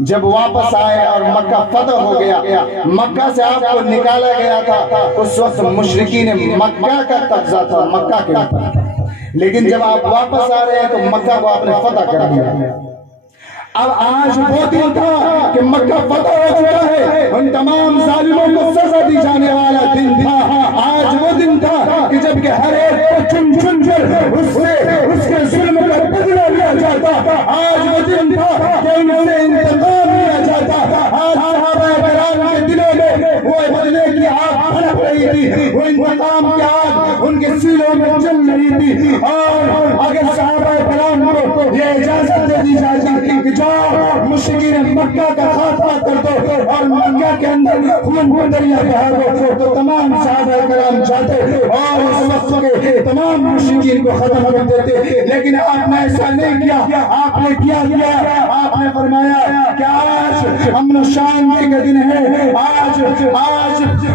جب واپس آئے اور مکہ فتح ہو گیا، مکہ سے آپ کو نکالا گیا تھا، اس وقت مشرکین مکہ کا قبضہ تھا مکہ کے اوپر. لیکن جب آپ واپس آ رہے ہیں تو مکہ کو آپ نے فتح کر دیا. اب آج وہ دن تھا کہ مکہ فتح ہو چکا ہے، ان تمام ظالموں کو سزا دی جانے والا دن تھا۔ آج وہ دن تھا کہ جب کہ ہر ایک کو چن چن کر اس کے ظلم کا بدلہ لیا جاتا۔ آج وہ دن تھا کہ ان سے انتقام لیا جاتا۔ آج صحابہ کرام کے دلوں میں وہ بدلے کی آگ بھڑک رہی تھی، وہ انتقام کی آگ ان کے سینوں میں جل رہی تھی۔ اور اگر صحابہ کرام کو یہ اجازت دے دی جاتی کہ جاؤ مشرکین مکہ کا خاتمہ کر دو اور مکہ کے اندر خون دریا بہا دو، تو تمام صحابہ کرام جاتے اور اس وقت کے تمام مشرکین کو ختم کر دیتے۔ لیکن آپ نے ایسا نہیں کیا، آپ نے کیا آپ نے فرمایا کہ آج امن و شانتی کا دن ہے، آج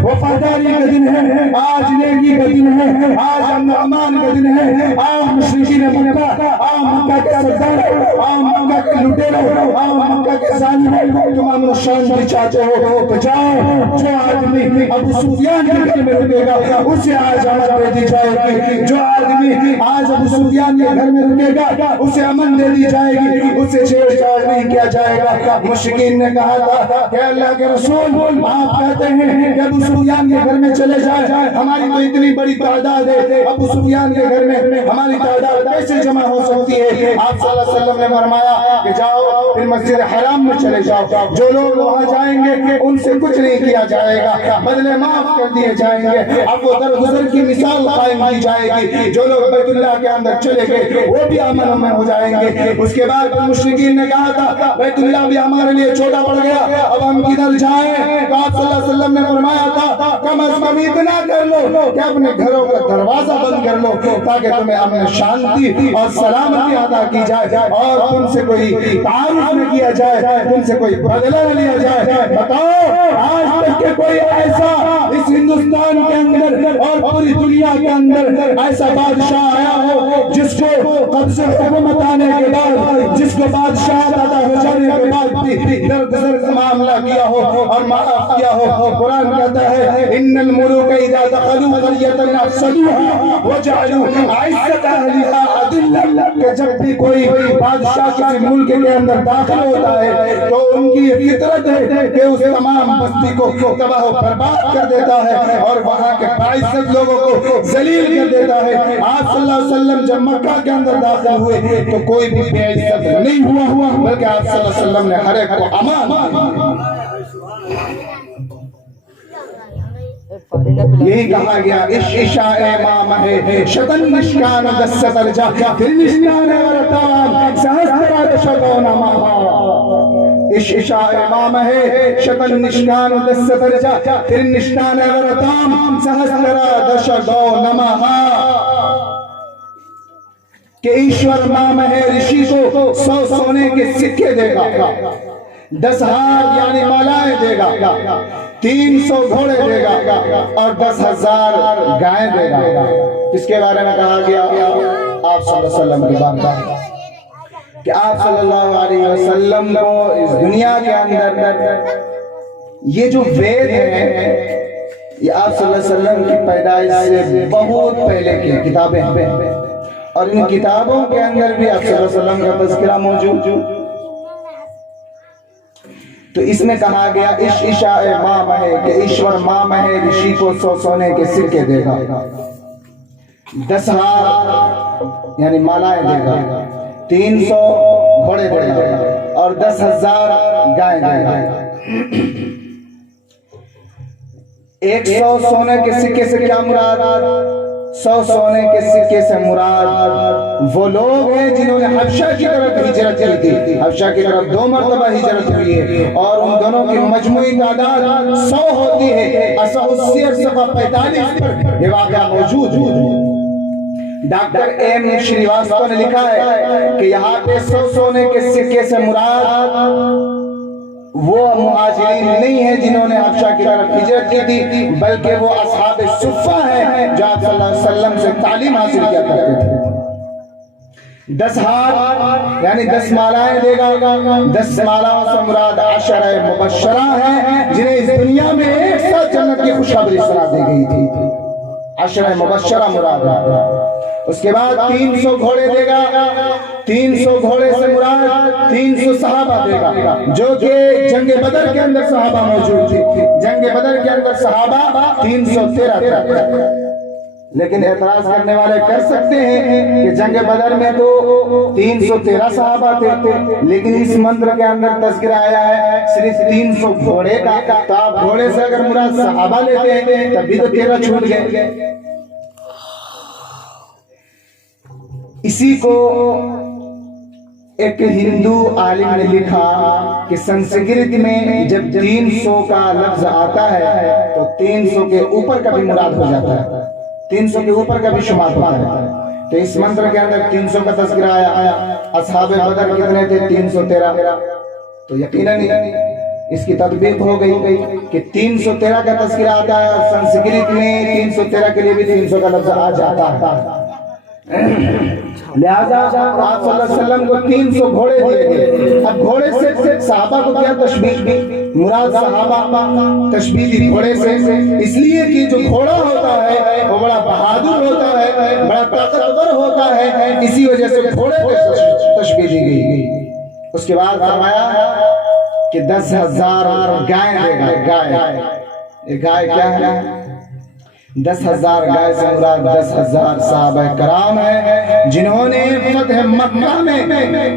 وفاداری کا دن ہے، آج نیکی کا دن ہے، آج امن و امان کا دن ہے۔ آؤ مشرکین مکہ، آؤ مکہ کے سردار، آؤ مکہ کے لٹیرو، آؤ مکہ کے ظالموں، تم امن و شانتی چاہتے ہو تو جاؤ۔ جو آدمی ابو سفیان کے گھر میں رکے گا اسے آج امن دے دی جائے گی، جو آدمی آج ابو سفیان کے گھر میں رکے گا اسے امن دے دی جائے گی، اسے چھیڑ چھاڑ نہیں کیا جائے گا۔ مشرکین نے کہا تھا کہ اللہ کے رسول آپ کہتے ہیں کہ ابو سفیان کے گھر میں چلے جائیں، ہماری تو اتنی بڑی تعداد ہے، ابو سفیان کے گھر میں ہماری تعداد کیسے جمع ہو سکتی ہے؟ آپ صلی اللہ علیہ وسلم نے فرمایا کہ جاؤ پھر مسجد حرام میں چلے جاؤ، جو لوگ وہاں جائیں گے ان سے کچھ نہیں کیا جائے گا، بدلے معاف کر دیے جائیں گے، اب وہ درگزر کی مثال قائم کی جائے گی۔ جو لوگ بیت اللہ کے اندر چلے گئے وہ بھی امن میں ہو جائیں گے۔ اس کے بعد مشرکین نے کہا تھا بیت اللہ بھی ہمارے لیے چھوٹا پڑ گیا، اب ہم کدھر جائیں؟ تو آپ صلی اللہ علیہ وسلم نے فرمایا تھا کم از کم اتنا کر لو کہ اپنے گھروں کا دروازہ بند کر لو تاکہ تمہیں امن شانتی اور سلامتی عطا کی جائے اور تم سے کوئی تعارف نہ کیا جائے، تم سے کوئی بدلہ نہ لیا جائے۔ بتاؤ آج تک کہ کوئی ایسا اس ہندوستان کے اندر اور پوری دنیا کے اندر ایسا بادشاہ آیا ہو جس کو قبض حکومت آنے کے بعد، جس کو بادشاہ عطا ہو جانے کے بعد بھی درگزر کا معاملہ کیا ہو اور معاف کیا ہو؟ قرآن کہتا ہے ان الملوک اذا دخلوا قرية افسدوها وجعلوا عزة اهلها اذلة، کہ جب بھی کوئی بادشاہ کسی ملک کے اندر داخل ہوتا ہے تو ان کی فطرت ہے کہ اس تمام بستی کو تباہ و برباد کر دیتا ہے اور وہاں کے باعزت لوگوں کو ذلیل کر دیتا ہے۔ آپ صلی اللہ علیہ وسلم جب مکہ کے اندر داخل ہوئے تو کوئی بھی بے عزت نہیں ہوا، بلکہ آپ صلی اللہ علیہ وسلم نے ہر ایک کو امان۔ یہی کہا گیا عشاء امام ہے شتن نشکان دستر جا پھر نشکان ورطان سہسترہ دشگون مہا۔ عشاء امام ہے شتن نشکان دستر جا پھر نشکان ورطان سہسترہ دشگون مہا، کہ ایشور مام ہے رشی کو 100 سونے کے سکے دے گا، 10 ہار یعنی مالائیں دے گا، 300 گھوڑے دے گا اور 10,000 گائیں دے گا۔ کس کے بارے میں کہا گیا؟ آپ صلی اللہ علیہ وسلم کے بارے میں، کہ آپ صلی اللہ علیہ وسلم کو اس دنیا کے اندر یہ جو وید ہے یہ آپ صلی اللہ علیہ وسلم کی پیدائش سے بہت پہلے کی کتابیں ہیں اور ان کتابوں کے اندر بھی آپ صلی اللہ علیہ وسلم کا تذکرہ موجود۔ تو اس میں کہا گیا عشاء مام ہے کہ ایشور مام ہے رشی کو 100 سونے کے سکے دے گا، 10 ہار یعنی مالائیں دے گا، 300 گھوڑے دے گا اور 10,000 گائیں دے گا۔ 100 سونے کے سکے سے کیا مراد؟ 100 سونے کے سکے سے مراد وہ لوگ ہیں جنہوں نے حبشہ کی طرف ہجرت کی تھی۔ حبشہ کی طرف 2 مرتبہ ہجرت ہوئی ہے اور ان دونوں کی مجموعی تعداد 100 ہوتی ہے۔ اصح السیر صفحہ 45 پر یہ واقعہ موجود ہے۔ ڈاکٹر ایم شریواستو نے لکھا ہے کہ یہاں پہ 100 سونے کے سکے سے مراد وہ مہاجرین نہیں ہیں جنہوں نے حبشہ کی طرف ہجرت کی تھی، بلکہ وہ اصحاب صفہ ہیں جو آپ صلی اللہ علیہ وسلم سے تعلیم حاصل کیا کرتے تھے۔ 10 ہار یعنی 10 مالائیں دے گا، 10 مالاؤں سے مراد 10 مبشرہ ہیں جنہیں اس دنیا میں ایک ساتھ جنت کی خوشخبری سنا دی گئی تھی۔ عشرہ مبشرہ مراد ہے۔ اس کے بعد 300 گھوڑے دے گا، 300 گھوڑے سے مراد 300 صحابہ دے گا، جو کہ جنگ بدر کے اندر صحابہ موجود تھے۔ جنگ بدر کے اندر صحابہ 313 تھے، لیکن اعتراض کرنے والے کر سکتے ہیں کہ جنگ بدر میں تو 313 صحابہ تھے، لیکن اس منتر کے اندر تذکرہ آیا ہے صرف 300 گھوڑے کا، تو آپ گھوڑے سے اگر مراد صحابہ لیتے ہیں تب بھی تو 13 چھوٹ گئے۔ اسی کو ایک ہندو عالم نے لکھا کہ سنسکرت میں جب 300 کا لفظ آتا ہے تو 300 کے اوپر کا بھی مراد ہو جاتا ہے، 300 کے اوپر کا بھی شمار ہوتا ہے۔ تو اس منتر کے اندر 300 کا تذکرہ آیا۔ اصحاب بدر کتنے تھے؟ 313۔ تو یقیناً اس کی تطبیق ہو گئی کہ 313 کا تذکرہ آتا ہے، اور سنسکرت میں 313 کے لیے بھی 300 کا لفظ آ جاتا ہے۔ لہذا آپ صلی اللہ علیہ وسلم کو 300 گھوڑے دیے گئے۔ اب گھوڑے سے صحابہ کو کیا تشبیہ؟ مراد صحابہ تشبیہ دی گھوڑے سے، اس لیے کہ جو گھوڑا ہوتا ہے وہ بڑا بہادر ہوتا ہے، بڑا طاقتور ہوتا ہے، اسی وجہ سے گھوڑے کو تشبیہ دی گئی۔ اس کے بعد فرمایا کہ 10,000 گائے دے گا۔ گائے، یہ گائے کیا ہے؟ 10,000 گائے سے مراد 10,000 صحابہ کرام ہیں، جنہوں نے فتح مکہ میں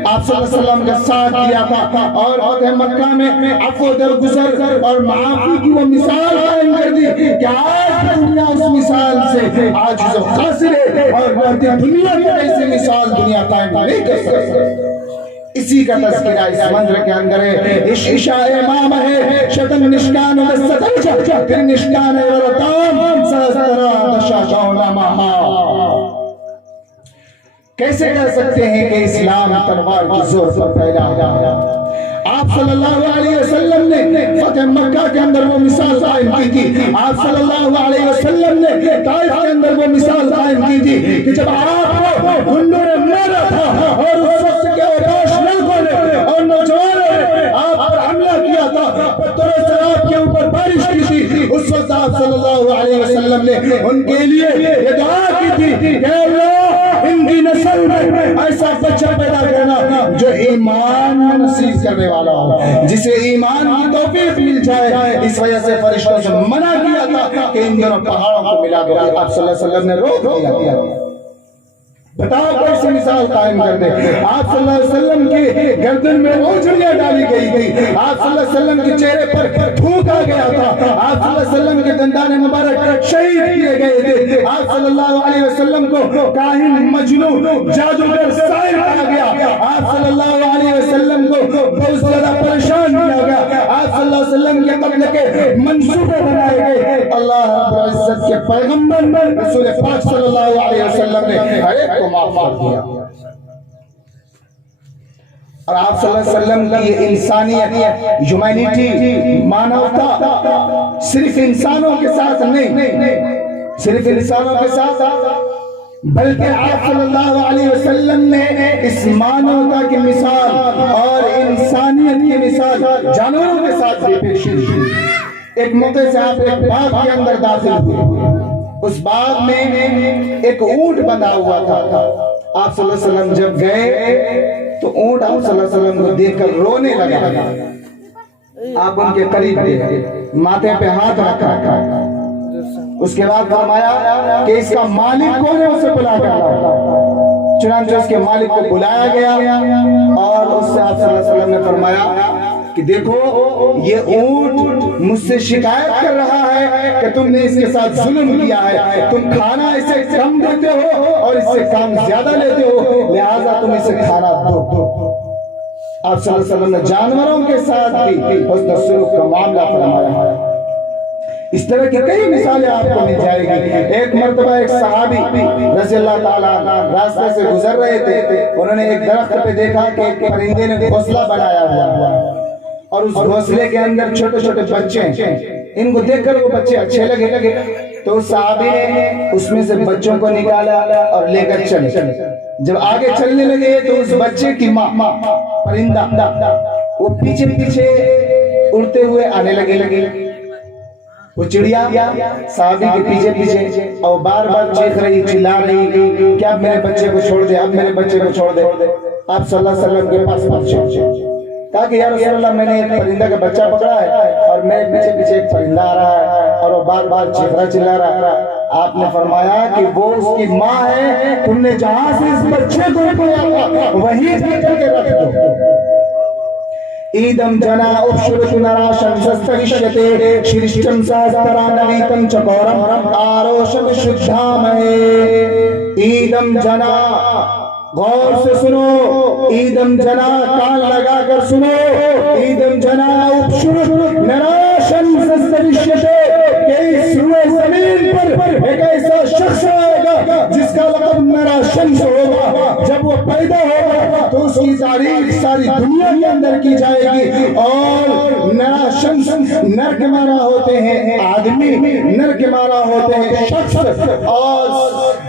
آپ صلی اللہ علیہ وسلم کا ساتھ دیا تھا، اور فتح مکہ میں عفو درگزر اور معافی کی وہ مثال قائم کر دی کہ آج دنیا اس مثال سے عاجز و خاسر ہے، اور بڑھتی دنیا کی ایسی مثال دنیا قائم نہیں کر سکتی۔ اسی کا تذکرہ اس منتر کے اندر ہے۔ عشاء امام ہے شتن نشکان و ستنجا پھر نشکان ورطام سہزرا دشاشون مہا۔ کیسے کہہ سکتے ہیں کہ اسلام تلوار کی زور پر پھیلا؟ آپ صلی اللہ علیہ وسلم نے فتح مکہ کے اندر وہ مثال قائم کی تھی، آپ صلی اللہ علیہ وسلم نے طائف کے اندر وہ مثال قائم کی تھی کہ جب آپ کو ہنوں نے مارا تھا اور اس وقت کے اوپاش لوگوں نے اور نوجوانوں نے آپ پر حملہ کیا تھا، پتھروں سے آپ کے اوپر بارش کی تھی، اس وقت آپ صلی اللہ علیہ وسلم نے ان کے لیے یہ دعا کی تھی کہ اللہ ان کی نسل میں ایسا بچہ پیدا کرنا جو ایمان نصیب کرنے والا ہو، جسے ایمان کی توفیق مل جائے۔ اس وجہ سے فرشتوں سے منع کیا تھا کہ ان دونوں پہاڑوں کو ملا دو، آپ صلی اللہ علیہ وسلم نے روک دیا۔ بتاؤ کیسے مثال قائم کر دے؟ آپ صلی اللہ علیہ وسلم کی گردن میں اونچڑیاں ڈالی گئی تھی، آپ صلی اللہ علیہ وسلم کے چہرے پر تھوکا گیا تھا، آپ صلی اللہ علیہ وسلم کے دندان مبارک شہید کیے گئے تھے، آپ صلی اللہ علیہ وسلم کو کاہن، مجنون، جادوگر، ساحر کہا گیا، آپ صلی اللہ علیہ وسلم کو بہت زیادہ پریشان کیا گیا، آپ صلی اللہ علیہ وسلم کے قتل کے منصوبے بنائے گئے۔ اللہ رب العزت کے پیغمبر رسول پاک صلی اللہ علیہ وسلم نے ہر ایک کو معاف کر دیا۔ اور آپ صلی اللہ علیہ وسلم کی یہ انسانیت، ہیومینٹی، مانوتا صرف انسانوں کے ساتھ نہیں، صرف انسانوں کے ساتھ، بلکہ آپ صلی اللہ علیہ وسلم نے اس مانوتا کی مثال اور انسانیت کی مثال جانوروں کے ساتھ بھی پیش کی۔ ایک موقع سے آپ ایک باغ کے اندر داخل ہوئے، اس باغ میں ایک اونٹ بندھا ہوا تھا، آپ صلی اللہ علیہ وسلم جب گئے تو اونٹ آپ صلی اللہ علیہ وسلم کو دیکھ کر رونے لگا، آپ ان کے قریب گئے، ماتھے پہ ہاتھ رکھا، اس کے بعد فرمایا کہ اس کا مالک کون ہے، اسے بلا کر لاؤ۔ چنانچہ اس کے مالک کو بلایا گیا اور اس سے آپ صلی اللہ علیہ وسلم نے فرمایا کہ دیکھو یہ اونٹ مجھ سے شکایت کر رہا ہے کہ تم نے اس کے ساتھ ظلم کیا ہے، تم کھانا اسے کم دیتے ہو اور اس سے کام زیادہ لیتے ہو، لہٰذا تم اسے کھانا دو۔ آپ صلی اللہ علیہ وسلم نے جانوروں کے ساتھ بھی حسن سلوک کا معاملہ فرمایا۔ اس طرح کی کئی مثالیں آپ کو مل جائے گی۔ ایک مرتبہ ایک صحابی رضی اللہ تعالیٰ راستے سے گزر رہے تھے، انہوں نے ایک درخت پہ دیکھا کہ ایک پرندے نے گھونسلہ بنایا ہوا اور اس گھونسلے کے اندر چھوٹے چھوٹے بچے ہیں، ان کو دیکھ کر وہ بچے اچھے لگے تو اس صحابی نے اس میں سے بچوں کو نکالا اور لے کر چلے۔ جب آگے چلنے لگے تو اس بچے کی ماں پرندہ وہ پیچھے پیچھے اڑتے ہوئے آنے لگے۔ وہ چڑیا صحابی کے پیچھے پیچھے اور بار بار چیخ رہی، چلا رہی کہ اب میرے بچے کو چھوڑ دے، اب میرے بچے کو چھوڑ دے۔ آپ صلی اللہ علیہ وسلم کے پاس پہنچے، کہا کہ یا رسول اللہ، میں نے ایک پرندہ کا بچہ پکڑا ہے اور میرے پیچھے پیچھے ایک پرندہ آ رہا ہے اور وہ بار بار چیخ رہا چلا رہا ہے۔ آپ نے فرمایا کہ وہ اس کی ماں ہے، تم نے جہاں سے اس بچے کو پایا تھا وہیں پکڑ کے رکھ دو۔ ایدم جنا ابشرت نرا شنسستریشیتے شرشتم سہسترا نویتم چکورم آروشم شدھامے۔ ایدم جنا، غور سے سنو، ایدم جنا، کان لگا کر سنو، ایدم جنا ابشرت نرا شنسستریشیتے، کہ اس روئے زمین پر ایک ایسا شخص آئے گا جس کا لقب نرا شمس ہوگا۔ جب وہ پیدا ہوگا تو اس کی تعریف ساری دنیا کے اندر کی جائے گی۔ اور نرا شمس، نر کے معنی ہوتے ہیں آدمی، نر کے معنی ہوتے ہیں شخص، اور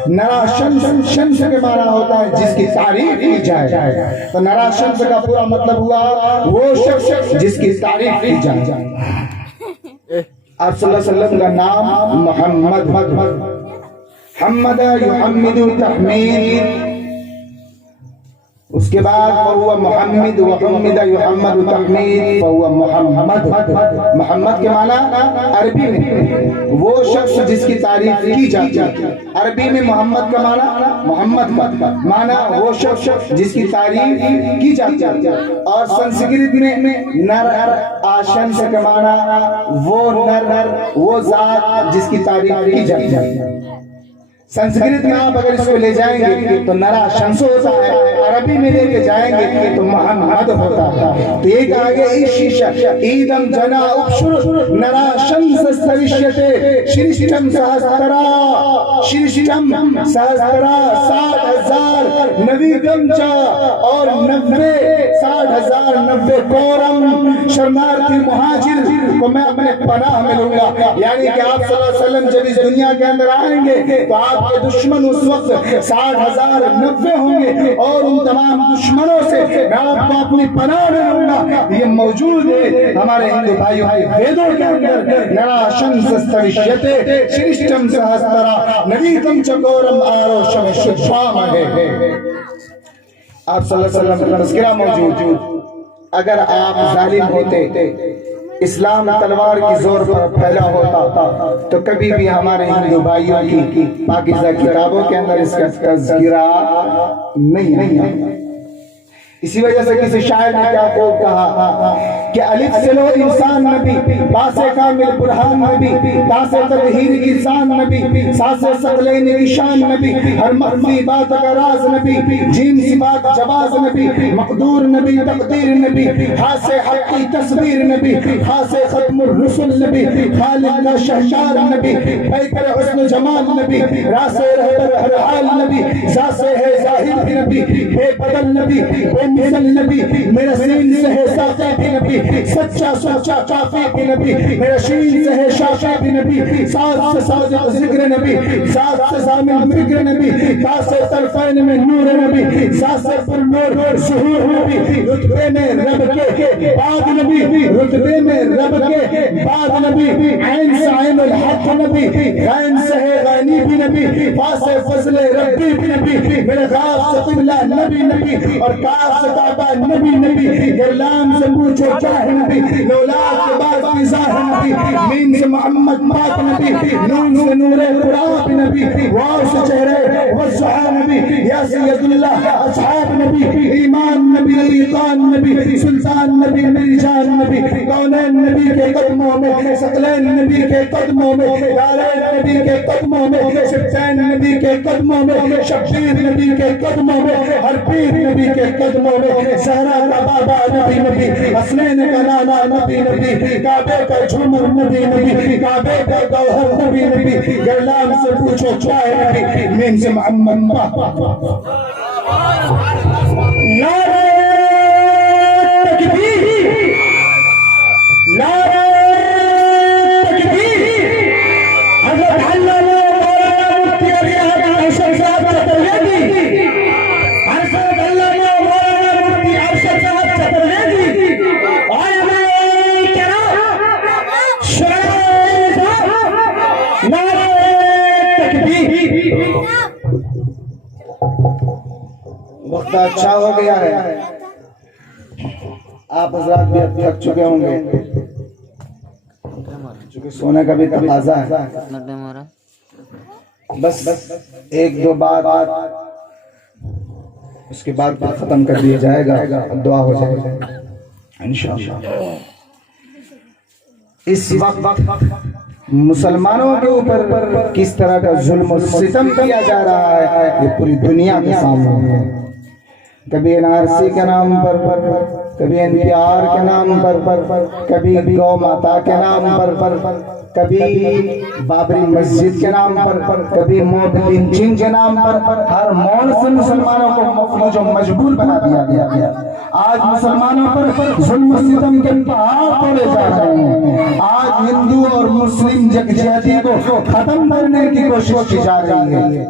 نرا شمس، شمس کے معنی ہوتا ہے جس کی تعریف کی جائے۔ تو نرا شمس کا پورا مطلب ہوا وہ شخص جس کی تعریف کی جائے۔ آپ صلی اللہ علیہ وسلم کا نام محمد، حمد یحمد تحمید، اس کے بعد فہو محمد وحمد یحمد تحمید فہو محمد۔ محمد کے معنی عربی میں وہ شخص جس کی تعریف کی جاتی ہے، عربی میں محمد کا معنی، محمد معنی وہ شخص جس کی تعریف کی جاتی ہے، اور سنسکرت میں نر آشنس کا معنی وہ نر، وہ ذات جس کی تعریف کی جاتی ہے۔ سنسکرت میں آپ اگر اس کو لے جائیں گے تو نرا شمس ہوتا ہے، عربی میں لے کے جائیں گے تو محمد ہوتا ہے۔ تو ایک آگے ایشیشہ ایدم جنا ابشر نرا شمس استوشیتے شرشتم سہسترا، شرشتم سہسترا 60,000 نوی گمچا اور 60,000 کورم شرنارتی مہاجر کو میں اپنے پناہ میں لوں گا۔ یعنی کہ آپ صلی اللہ علیہ وسلم جب اس دنیا کے اندر آئیں گے تو آپ کے دشمن اس وقت 60,000 ہوں گے، اور ان تمام دشمنوں سے میں آپ کو اپنی پناہ میں لوں گا۔ یہ موجود ہے ہمارے ہندو بھائیوں کے ویدوں کے اندر۔ نرا شمس استوشیتے شرشتم سہسترا نویتم چکورم آروشم شدھام ہے۔ آپ صلی اللہ علیہ وسلم کا تذکرہ موجود۔ اگر آپ ظالم ہوتے، اسلام تلوار کی زور پر پھیلا ہوتا تو کبھی بھی ہمارے ہندو بھائیوں کی پاکیزہ کتابوں کے اندر اس کا تذکرہ نہیں ہے۔ اسی وجہ سے کسی شاعر نے کیا خوب کہا کہ الف سے لو انسان نبی، با سے کامل برہان نبی، تا سے تطہیر کی شان نبی، سا سے ثقلین کی شان نبی، ہر مخفی بات کا راز نبی، جیم صفات جواز نبی، مقدور نبی تقدیر نبی، ہا سے حق کی تصویر نبی، ہا سے ختم الرسل نبی، خالق کا شہشار نبی، پیکر حسن جمال نبی، را سے رہبر ہر حال نبی، زا سے ہے ظاہر نبی، بے بدل نبی، بے مثل نبی، میرا سین سے ہے ساقی بھی نبی، سچا سچا کافی بھی نبی، میرا شین سے ہے شافی بھی نبی، ساتھ سے صادق ذکر نبی، ساتھ سے ضامن فکر نبی، تا سے طرفین میں نور نبی، ساتھ سے پر نور ظہور نبی، رتبے میں رب کے بعد نبی، رتبے میں رب کے بعد نبی، عین سے عین الحق نبی، غین سے ہے غینی بھی نبی، فا سے فضل ربی بھی نبی، میرے غاف سے قبلہ نبی، اور کاف سے کعبہ نبی، گرلام سے پوچھو چاہ نبی، لولاد کے بعد فضاہ نبی، مین سے محمد پاک نبی، نون سے نور قرآن نبی، واو سے چہرے وضحا نبی، یا سید اللہ اصحاب نبی، ایمان نبی، ایقان نبی، سلطان نبی، میری جان نبی، کونین نبی کے قدموں میں، ثقلین نبی کے قدموں میں، دارین نبی کے قدموں میں، سبتین نبی کے قدموں میں، شبیر نبی کے قدموں میں، ہر پیر نبی کے قدموں میں، زہرا کا بابا نبی، حسنین کا نانا نبی، کعبے کا جھومر نبی، کعبے کا گوہر نبی، گرلام سے پوچھو چاہے نبی، مین سے محمد نعرہ تکبیر، نعرہ تکبیر، حضرت علامہ مولانا مفتی علی احمد حسن صاحب چترویدی، حضرت علامہ مولانا مفتی ارشد صاحب چترویدی، علماء کرام، شعراء وقت اچھا ہو گیا ہے، آپ حضرات بھی اب تھک چکے ہوں گے، چونکہ سونے کا بھی تقاضا ہے۔ بس ایک دو بات اس کے بعد ختم کر دیا جائے گا، دعا ہو جائے گا انشاءاللہ۔ اس وقت مسلمانوں کے اوپر کس طرح کا ظلم و ستم کیا جا رہا ہے یہ پوری دنیا کے سامنے ہے۔ کبھی NRC کے نام پر، کبھی NPR کے نام پر، کبھی گو ماتا کے نام پر، کبھی بابری مسجد کے نام پر، کبھی موب لنچنگ کے نام پر، ہر موڑ سے مسلمانوں کو مجبور بنا دیا گیا۔ آج مسلمانوں پر ظلم و ستم کے پہاڑ توڑے جا رہے ہیں۔ آج ہندو اور مسلم یکجہتی کو ختم کرنے کی کوشش کی جا رہی ہے،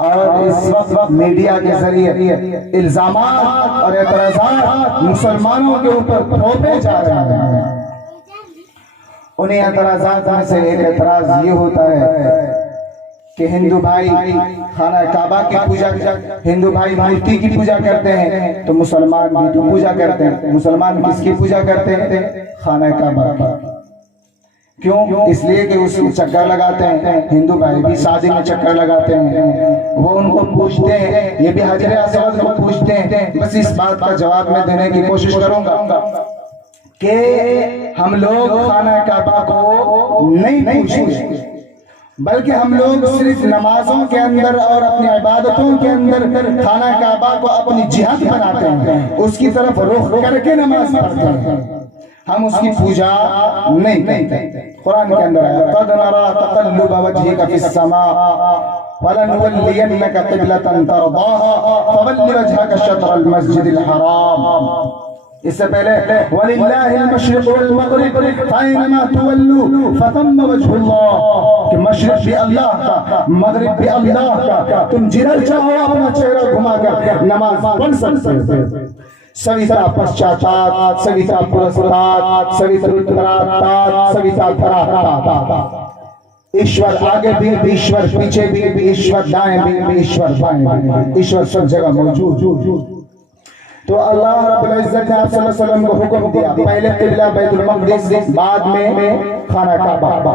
اور اس وقت میڈیا کے ذریعے الزامات اور اعتراضات مسلمانوں کے اوپر تھوپے جا رہے ہیں۔ انہیں اعتراضات میں سے ایک اعتراض یہ ہوتا ہے کہ ہندو بھائی خانہ کعبہ کی پوجا، ہندو بھائی مورتی کی پوجا کرتے ہیں تو مسلمان بھی تو پوجا کرتے ہیں۔ مسلمان کس کی پوجا کرتے ہیں؟ خانہ کعبہ کی۔ کیوں؟ اس لیے کہ اس میں چکر لگاتے ہیں، ہندو بھائی بھی شادی میں چکر لگاتے ہیں، وہ ان کو پوچھتے ہیں، یہ بھی حجر اسود کو پوچھتے ہیں۔ بس اس بات کا جواب میں دینے کی کوشش کروں گا کہ ہم لوگ خانہ کعبہ کو نہیں پوچھتے، بلکہ ہم لوگ صرف نمازوں کے اندر اور اپنی عبادتوں کے اندر خانہ کعبہ کو اپنی جہت بناتے ہیں، اس کی طرف رخ کر کے نماز پڑھتے ہیں، ہم اس کی پوجا نہیں کرتے۔ قرآن کے اندر ہے قَدْ نَرَى تَقَلُّبَ وَجْهِكَ فِي السَّمَاءِ فَلَنُوَلِّيَنَّكَ قِبْلَةً تَرْضَاهَا فَوَلِّ وَجْهَكَ شَطْرَ الْمَسْجِدِ الْحَرَامِ۔ اس سے پہلے وَلِلَّهِ الْمَشْرِقُ وَالْمَغْرِبُ فَأَيْنَمَا تُوَلُّوا فَثَمَّ وَجْهُ اللَّهِ، کہ مشرق بھی اللہ کا، مغرب بھی اللہ کا، تم جدھر چاہو اپنا چہرہ گھما کر نماز پڑھ سکتے ہو۔ سویتا پشچاتات، سویتا پرستات، سویتا اتراتات، سویتا دھراتات۔ ایشور آگے بھی، ایشور پیچھے بھی، ایشور دائیں بھی، ایشور بائیں بھی، ایشور سب جگہ موجود۔ تو اللہ رب العزت نے آپ صلی اللہ علیہ وسلم کو حکم دیا، پہلے قبلہ بیت المقدس، بعد میں خانہ کعبہ۔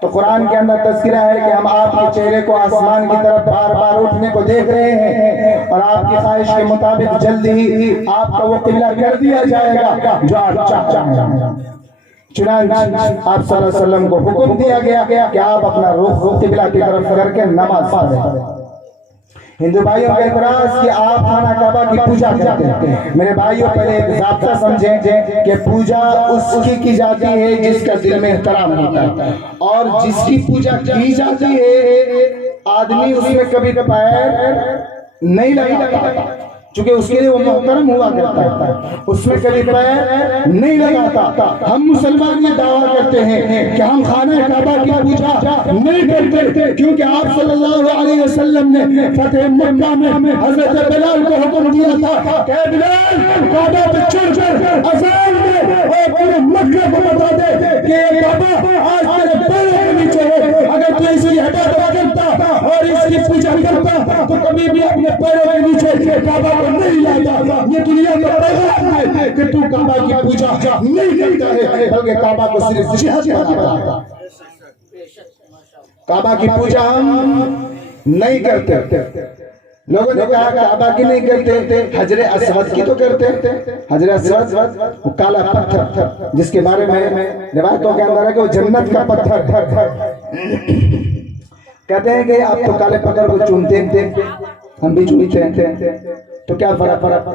تو قرآن کے اندر تذکرہ ہے کہ ہم آپ کے چہرے کو آسمان کی طرف بار بار اٹھنے کو دیکھ رہے ہیں، اور آپ کی خواہش کے مطابق جلد ہی آپ کا وہ قبلہ کر دیا جائے گا جو آپ چاہتے ہیں۔ چنانچہ آپ صلی اللہ علیہ وسلم کو حکم دیا گیا کہ آپ اپنا رخ قبلہ کی طرف کر کے نماز پڑھیں۔ ہندو بھائیوں کا اعتراض کہ آپ خانہ کعبہ کی پوجا کرتے ہیں۔ میرے بھائیوں پہلے ایک ضابطہ سمجھیں کہ پوجا اس کی جاتی ہے جس کا دل میں احترام ہوتا ہے، اور جس کی پوجا کی جاتی ہے آدمی اس میں کبھی پیر نہیں لگاتا، چونکہ اس کے لیے وہ محترم ہوا کرتا ہے، اس میں کبھی پیر نہیں لگاتا۔ ہم مسلمان یہ دعویٰ کرتے ہیں کہ ہم خانہ کعبہ کی پوجا نہیں کرتے، کیونکہ آپ صلی اللہ علیہ وسلم نے فتح مکہ میں حضرت بلال کو حکم دیا تھا کہ بلال کعبہ پہ چڑھ کر اذان دے اور پورے مکہ کو بتا دے کہ یہ کعبہ آج تیرے پیروں کے نیچے ہے، اگر تو اس کی عبادت کرتا اور اس کی پوجا کرتا تو کبھی بھی اپنے پیروں کے نیچے کعبہ نہیں لاتا۔ یہ دنیا کا پیغام ہے کہ تو کعبہ کی پوجا نہیں کرتا ہے، بلکہ کعبہ کو صرف جہت بناتا۔ کعبہ کی پوجا ہم نہیں کرتے۔ لوگوں نے کہا کعبہ کی نہیں کرتے، حجر اسود کی تو کرتے۔ حجر اسود وہ کالا پتھر جس کے بارے میں روایتوں کے اندر ہے کہ وہ جنت کا پتھر کہتے ہیں کہ آپ تو کالے پتھر کو چومتے ہیں، ہم بھی چومتے ہیں، تو کیا فرق؟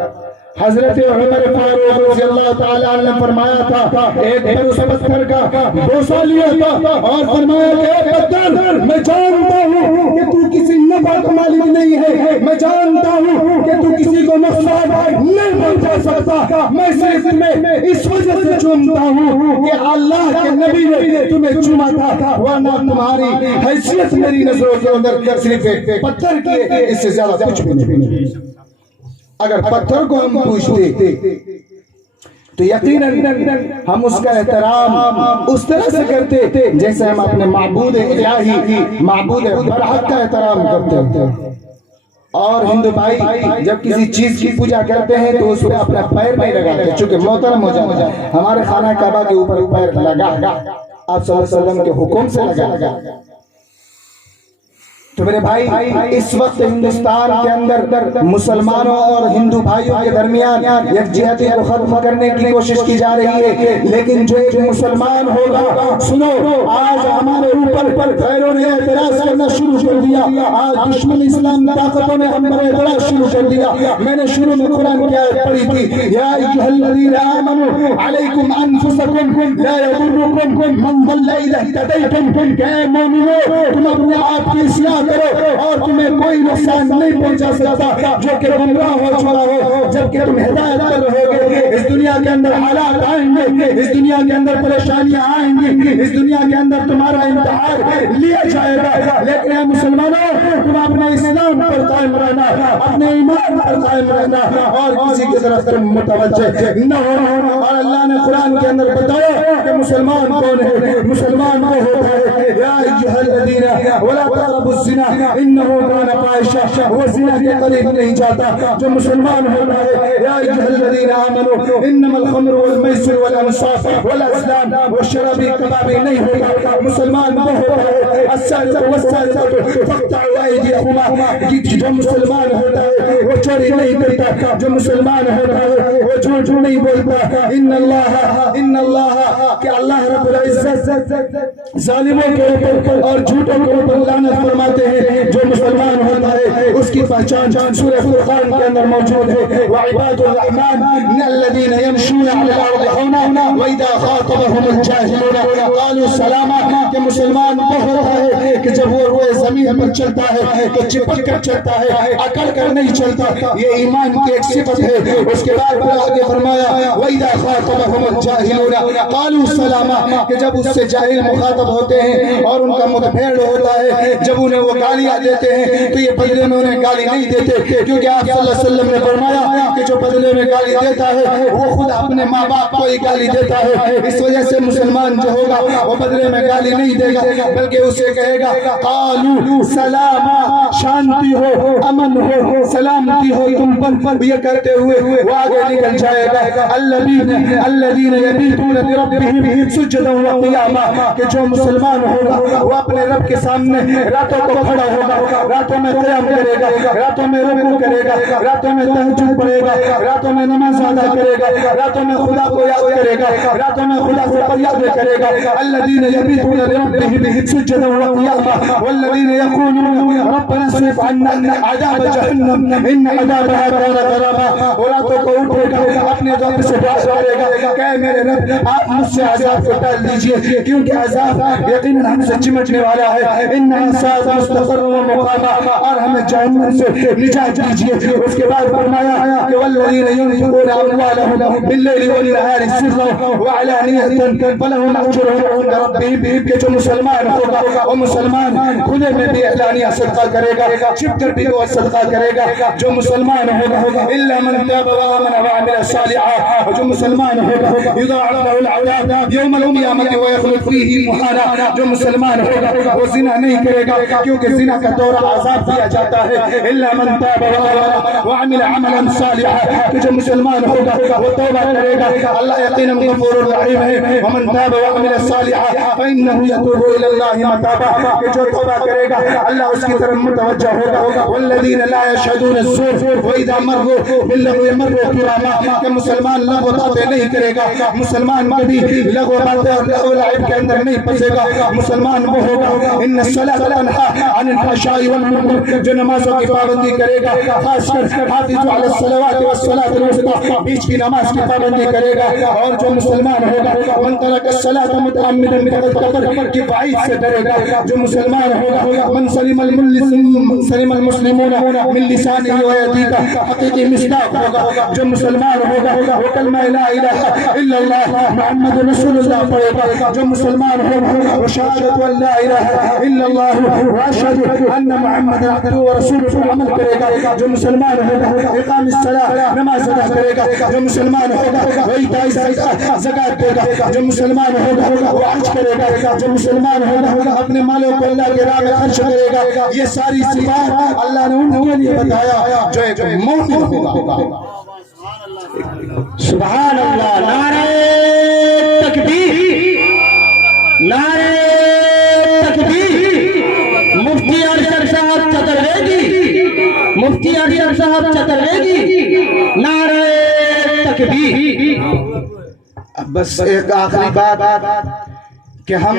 حضرت عمر فاروق رضی اللہ تعالیٰ عنہ نے فرمایا تھا، ایک بار اس پتھر کا بوسہ لیا تھا اور فرمایا کہ اے پتھر، میں جانتا ہوں کہ تو کسی نفع کا مالک نہیں ہے، میں جانتا ہوں کہ تو کسی کو نقصان نہیں پہنچا سکتا، میں صرف اس وجہ سے چومتا ہوں کہ اللہ کے نبی نے تمہیں چوما تھا، ورنہ تمہاری حیثیت میری نظروں کے اندر صرف ایک پتھر کی ہے، اس سے زیادہ کچھ بھی نہیں۔ اگر پتھر کو ہم پوچھتے تو یقیناً ہم اس کا احترام اس طرح سے کرتے جیسے ہم اپنے معبود الہی، معبود برحق کا احترام کرتے ہیں۔ اور ہندو بھائی جب کسی چیز کی پوجا کرتے ہیں تو اس پہ اپنا پیر نہیں لگاتے، چونکہ محترم ہو جائے. ہمارے خانہ کعبہ کے اوپر پیر لگا، آپ صلی اللہ علیہ وسلم کے حکم سے لگا. تو میرے بھائی اس وقت ہندوستان کے اندر مسلمانوں اور ہندو بھائیوں کے درمیان یکجہتی کو ختم کرنے کی کوشش کی جا رہی ہے، لیکن جو ایک مسلمان ہوگا، سنو، آج ہمارے اوپر غیروں نے اعتراض کرنا شروع کر دیا، آج دشمن اسلام طاقتوں نے ہم پر اعتراض شروع کر دیا. میں نے شروع میں قرآن کی آیت پڑھی تھی، یا ایھا الذین آمنوا علیکم انفسکم لا یضرکم من ضل اذا اہتدیتم. کہ اے مومنو، تم اپنے آپ کی اصلاح کرو اور تمہیں کوئی نقصان نہیں پہنچا سکتا جو کہ گمراہ ہو چکا ہو. جب کہ تم ہدایت پر رہو گے، اس دنیا کے اندر حالات آئیں گے، اس دنیا کے اندر پریشانیاں آئیں گی، اس دنیا کے اندر تمہارا امتحان لیا جائے گا، لیکن اے مسلمانوں، تم اپنے اسلام پر قائم رہنا، اپنے ایمان پر قائم رہنا اور کسی کی طرف تم متوجہ نہ ہو. اور اللہ نے قرآن کے اندر بتایا کہ مسلمان کون ہے، مسلمان وہ ہوتا ہے، یا ایھا الذین ولا تقربوا الزنا انه كان فاحشا، وہ زنا کے قریب نہیں جاتا جو مسلمان ہوتا ہے. یا ایھا الذین آمنوا انما الخمر والمیسر والانصاب والازلام والشراب کباب نہیں ہوتا، مسلمان وہ ہوتا ہے السارق والسارقة فاقطعوا أيديهما. جو مسلمان ہوتا ہے وہ چوری نہیں کرتا، جو مسلمان ہوتا ہے وہ جھوٹ نہیں بولتا. ان اللہ کہ اللہ رب العزت ظالموں کے اوپر اور جھوٹوں کے اوپر لعنت فرماتے ہیں. جو مسلمان ہوتا ہے اس کی پہچان سورہ فرقان کے اندر موجود ہے. وعباد الرحمن الذين يمشون على الارض هونا واذا خاطبهم الجاهلون قالوا سلاما. کہ مسلمان وہ ہوتا ہے کہ جب وہ روئے زمین پر چلتا ہے تو چپک کر چلتا ہے، اکڑ کر نہیں چلتا. یہ ایمان کی ایک صفت ہے. اس کے بعد پھر آگے فرمایا واذا خاطبهم الجاهلون قالوا سلاما. کہ جب اس سے جاہل مخاطب ہوتے ہیں اور ان کا متبھیڑ ہوتا ہے، جب انہیں وہ گالیاں دیتے ہیں تو یہ بدلے میں انہیں گالی نہیں دیتے، کیونکہ آپ صلی اللہ علیہ وسلم نے فرمایا کہ جو بدلے میں گالی دیتا ہے وہ خود اپنے ماں باپ کو ہی گالی دیتا ہے. اس وجہ سے مسلمان جو ہوگا وہ بدلے میں گالی نہیں دے گا، بلکہ اسے کہے گا قالوا سلاما، شانتی ہو، امن ہو، سلامتی ہو تم پر. یہ کرتے ہوئے وہ آگے نکل جائے گا الذین یبیتون لربہم سجدا وقیاما. کہ جو مسلمان ہوگا وہ اپنے رب کے سامنے راتوں کو کھڑا ہوگا، راتوں میں قیام کرے گا، راتوں میں رکوع کرے گا، راتوں میں تہجد پڑھے گا، راتوں میں نماز ادا کرے گا، راتوں میں خدا کو یاد کرے گا، راتوں میں خدا سے فریاد کرے گا. الذین یبیتون لربہم سجدا وقیاما والذین یقولون ربنا اصرف عنا عذاب جہنم ان عذابها کان غراما. وہ راتوں کو اٹھے گا، اپنے رب سے دعا کرے گا کہ میرے رب آپ مجھ سے عذاب کو ٹال دیجئے، کیونکہ عذاب یقیناً ہم سے چمٹنے والا ہے. انها ساءت مستقرا ومقاما. اور ہمیں جہنم سے نجات دیجئے. اس کے بعد فرمایا کہ والذین ينفقون اموالهم بالليل والنهار سرا وعلانية فلهم اجرهم عند ربهم. کہ جو مسلمان ہوگا وہ مسلمان کھلے میں بھی اعلانیہ صدقہ کرے گا، چھپ کر بھی وہ صدقہ کرے گا. جو مسلمان ہوگا الا من تاب وآمن وعمل صالحا. جو مسلمان ہوگا يضاعف له العذاب يوم القيامة ويخلد فيه مهانا. جو مسلمان ہوگا وہ زنا نہیں کرے گا، کیونکہ زنا کا دورہ عذاب دیا جاتا ہے. الا من تاب وآمن وعمل عملا صالحا. کہ جو مسلمان ہوگا وہ توبہ کرے گا، اللہ یقیناً غفور الرحیم ہے. ومن تاب وعمل صالحا فإنه يتوب إلى الله متابا. کہ جو توبہ کرے گا اللہ اس کی طرف متوجہ ہوگا. والذین لا يشهدون الزور وإذا مروا باللغو مروا كراما. کہ مسلمان لغو باتیں نہیں کرے گا، مسلمان کبھی لغو باتیں اور لغو لعب کے اندر نہیں پھنسے گا. مسلمان وہ ہوگا ان الصلاۃ تنہی عن الفحشاء والمنکر. جو نمازوں کی پابندی کرے گا، خاص کر حافظوا علی الصلوات والصلاۃ الوسطی، بیچ کی نماز کی پابندی کرے گا. اور جو مسلمان ہوگا من ترک الصلاۃ متعمدا فقد کفر، کہ وعید سے ڈرے گا. جو مسلمان ہوگا من سلم المسلمون من لسانه ويديه، حقیقی مصداق ہوگا. جو مسلمان ہوگا وہ کلمہ لا الہ الا اللہ محمد رسول اللہ پڑھے گا. جو مسلمان ہوگا وہ شہادت لا الہ الا اللہ واشهد ان محمد عبدہ ورسولہ پر عمل کرے گا جو مسلمان ہوگا اقام الصلاۃ نماز ادا کرے گا جو مسلمان ہوگا وہ ایتاء زکات دے گا جو مسلمان ہوگا وہ حج کرے گا جو مسلمان ہوگا اپنے مالوں کو اللہ کے راہ میں خرچ کرے گا یہ ساری صفات اللہ نے ان کے لیے بتایا جو ایک مومن ہوگا سبحان اللہ نعرہ تکبیر نعرہ تکبیر مفتی ارشد صاحب چترویدی مفتی ارشد صاحب چترویدی نعرہ تکبیر بس ایک آخری بات کہ ہم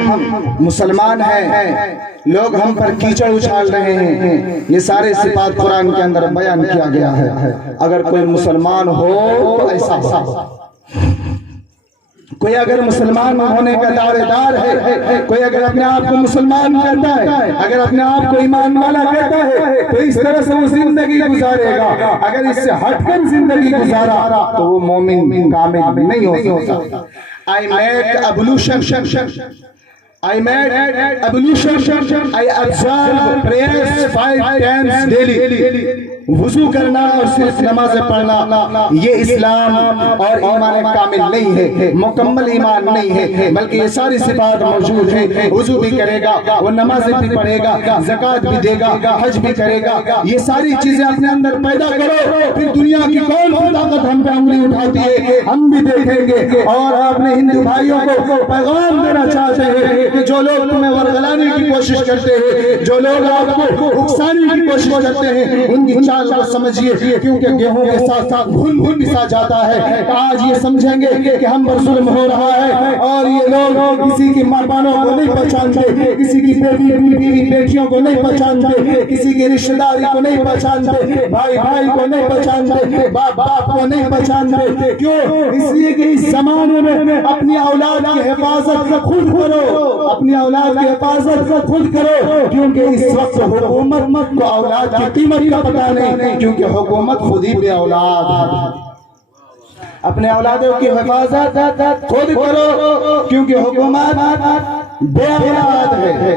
مسلمان ہیں لوگ ہم پر کیچڑ اچھال رہے ہیں یہ سارے صفات قرآن کے اندر بیان کیا گیا ہے اگر کوئی مسلمان ہو تو ایسا ہو کوئی اگر مسلمان ہونے کا دعوے دار ہے کوئی اگر اپنے آپ کو مسلمان کہتا ہے اگر اپنے آپ کو ایمان والا کہتا ہے تو اس طرح سے وہ زندگی گزارے گا اگر اس سے ہٹ کر زندگی گزارا تو وہ مومن کامل نہیں ہو سکتا I made ablution. I observe prayers 5 times daily. وضو کرنا اور صرف نمازیں پڑھنا یہ اسلام اور ایمان کامل نہیں ہے مکمل ایمان نہیں ہے بلکہ یہ ساری صفات موجود ہیں وضو بھی کرے گا وہ نمازیں بھی پڑھے گا زکات بھی دے گا حج بھی کرے گا یہ ساری چیزیں اپنے اندر پیدا کرو پھر دنیا کی کون سی طاقت ہم پہ انگلی اٹھاتی ہے ہم بھی دیکھیں گے اور اپنے ہندو بھائیوں کو پیغام دینا چاہتے ہیں کہ جو لوگ تمہیں ورغلانے کی کوشش کرتے ہیں جو لوگ آپ کو اکسانے کی کوشش کرتے ہیں ان کی چال کو سمجھیے کیونکہ گیہوں کے ساتھ ساتھ گھن گھن پسا جاتا ہے آج یہ سمجھیں گے کہ ہم پر ظلم ہو رہا ہے اور یہ لوگ کسی کی ماں بہنوں کو نہیں پہچانتے کسی کی بیوی بیٹیوں کو نہیں پہچانتے کسی کی رشتہ داری کو نہیں پہچانتے بھائی بھائی کو نہیں پہچانتے باپ باپ کو نہیں پہچانتے کیوں اس لیے کہ اس زمانے میں اپنی اولاد کی حفاظت خود کرو اپنی اولاد کی حفاظت خود کرو کیونکہ اس وقت حکومت کو اولاد کی قیمت کا پتہ نہیں کیونکہ حکومت خود ہی بے اولاد ہے اپنے اولادوں کی حفاظت خود کرو کیونکہ حکومت بے اولاد ہے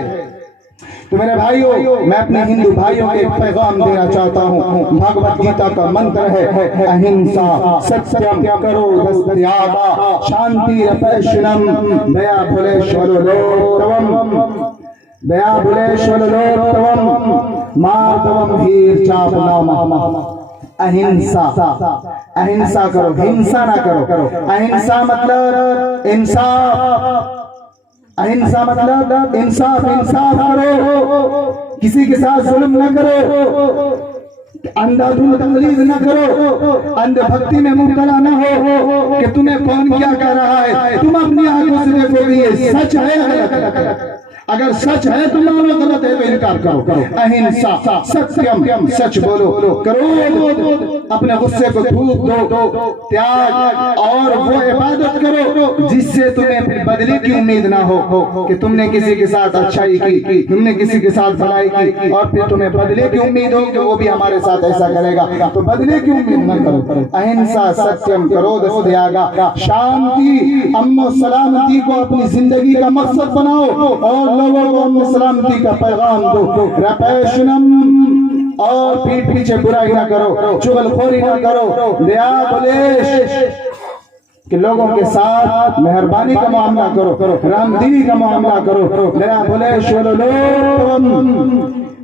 تو میرے بھائیوں میں اپنے ہندو بھائیوں کے پیغام دینا چاہتا ہوں بھگوت گیتا کا منتر ہے اہنسا ستیم کرو دستیابا شانتی رپیشنم دیا بھلیشورلوتوم دیا بھلیشورلوتوم ماردوم بھیر چاپنامہ اہنسا اہنسا کرو ہنسا نہ کرو اہنسا مطلب انصاف اہنسا مطلب انصاف کرو کسی کے ساتھ ظلم نہ کرو اندھا دھند تقلید نہ کرو اندھ بھکتی میں مبتلا نہ ہو کہ تمہیں کون کیا کہہ رہا ہے تم اپنی آنکھوں سے دیکھو گے یہ سچ ہے اگر سچ ہے تو مانو غلط ہے تو انکار کرو اہنسا ستیم سچ بولو کرو اپنے غصے کو تھوک دو تیاگ اور وہ عبادت کرو جس سے تمہیں پھر بدلے کی امید نہ ہو کہ تم نے کسی کے ساتھ اچھائی کی تم نے کسی کے ساتھ بھلائی کی اور پھر تمہیں بدلے کی امید ہو کہ وہ بھی ہمارے ساتھ ایسا کرے گا تو بدلے کی امید نہ کرو اہنسا ستیم کرو دستیاگا شانتی امن و سلامتی کو اپنی زندگی کا مقصد بناؤ اور لوگوں کو امن سلامتی کا پیغام دو رپیشنم اور پیٹ پیچھے برائی نہ کرو چغل خوری نہ کرو دیا بلیش کہ لوگوں کے ساتھ مہربانی کا معاملہ کرو رحمدلی کا معاملہ کرو دیا بلیش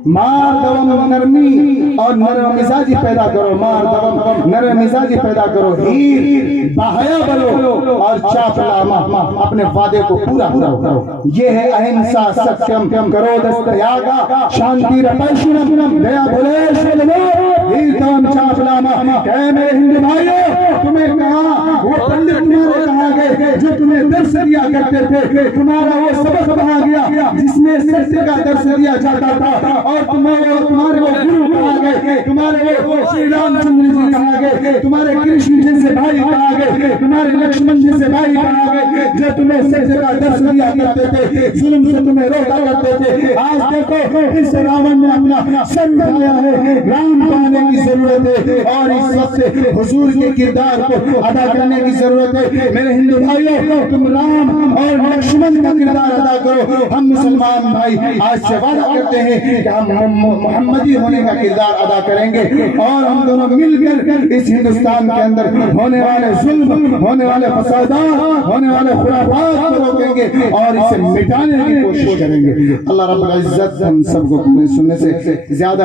مار دوم نرمی اور نرم مزاجی پیدا کرو مار دوم نرم مزاجی پیدا کرو ہیر بحیا بنو اور چاپلا اپنے وعدے کو پورا کرو یہ ہے اہنسا ستیم کرو دستیاگا شانتی رپیشنم دیا بھلیش ہیر دوم چاپلا کہ میرے ہندو بھائیو تمہیں کہا وہ پنڈت تمہارے کہا گئے جو تمہیں درس دیا کرتے تھے تمہارا وہ سبق کہا گیا جس میں سچے کا درس دیا جاتا تھا اور تمہارے وہ گرو کہا گئے تمہارے وہ شری رام چندر جی کہا گئے تمہارے کرشن جیسے بھائی کہا گئے تمہارے لکشمن جیسے بھائی کہا گئے جو تمہیں سچے کا درس دیا کرتے تھے ظلم سے تمہیں روکا کرتے تھے آج دیکھو اس راون نے اپنا سر اٹھایا ہے رام پانے کی ضرورت ہے اور اس وقت حضور کے کردار کو ادا کرنے کی ضرورت ہے میرے ہندو بھائیوں تم رام اور لکشمن کا کردار ادا کرو ہم مسلمان مسلمان بھائی آج سے وعدہ کرتے ہیں کہ ہم محمدی ہونے کا کردار ادا کریں گے اور ہم دونوں مل کر اس ہندوستان کے اندر ہونے والے ظلم، ہونے والے فسادات، ہونے والے خرافات کو روکیں گے اور اسے مٹانے کی کوشش کریں گے۔ اللہ رب العزت ہم سب کو سننے سے زیادہ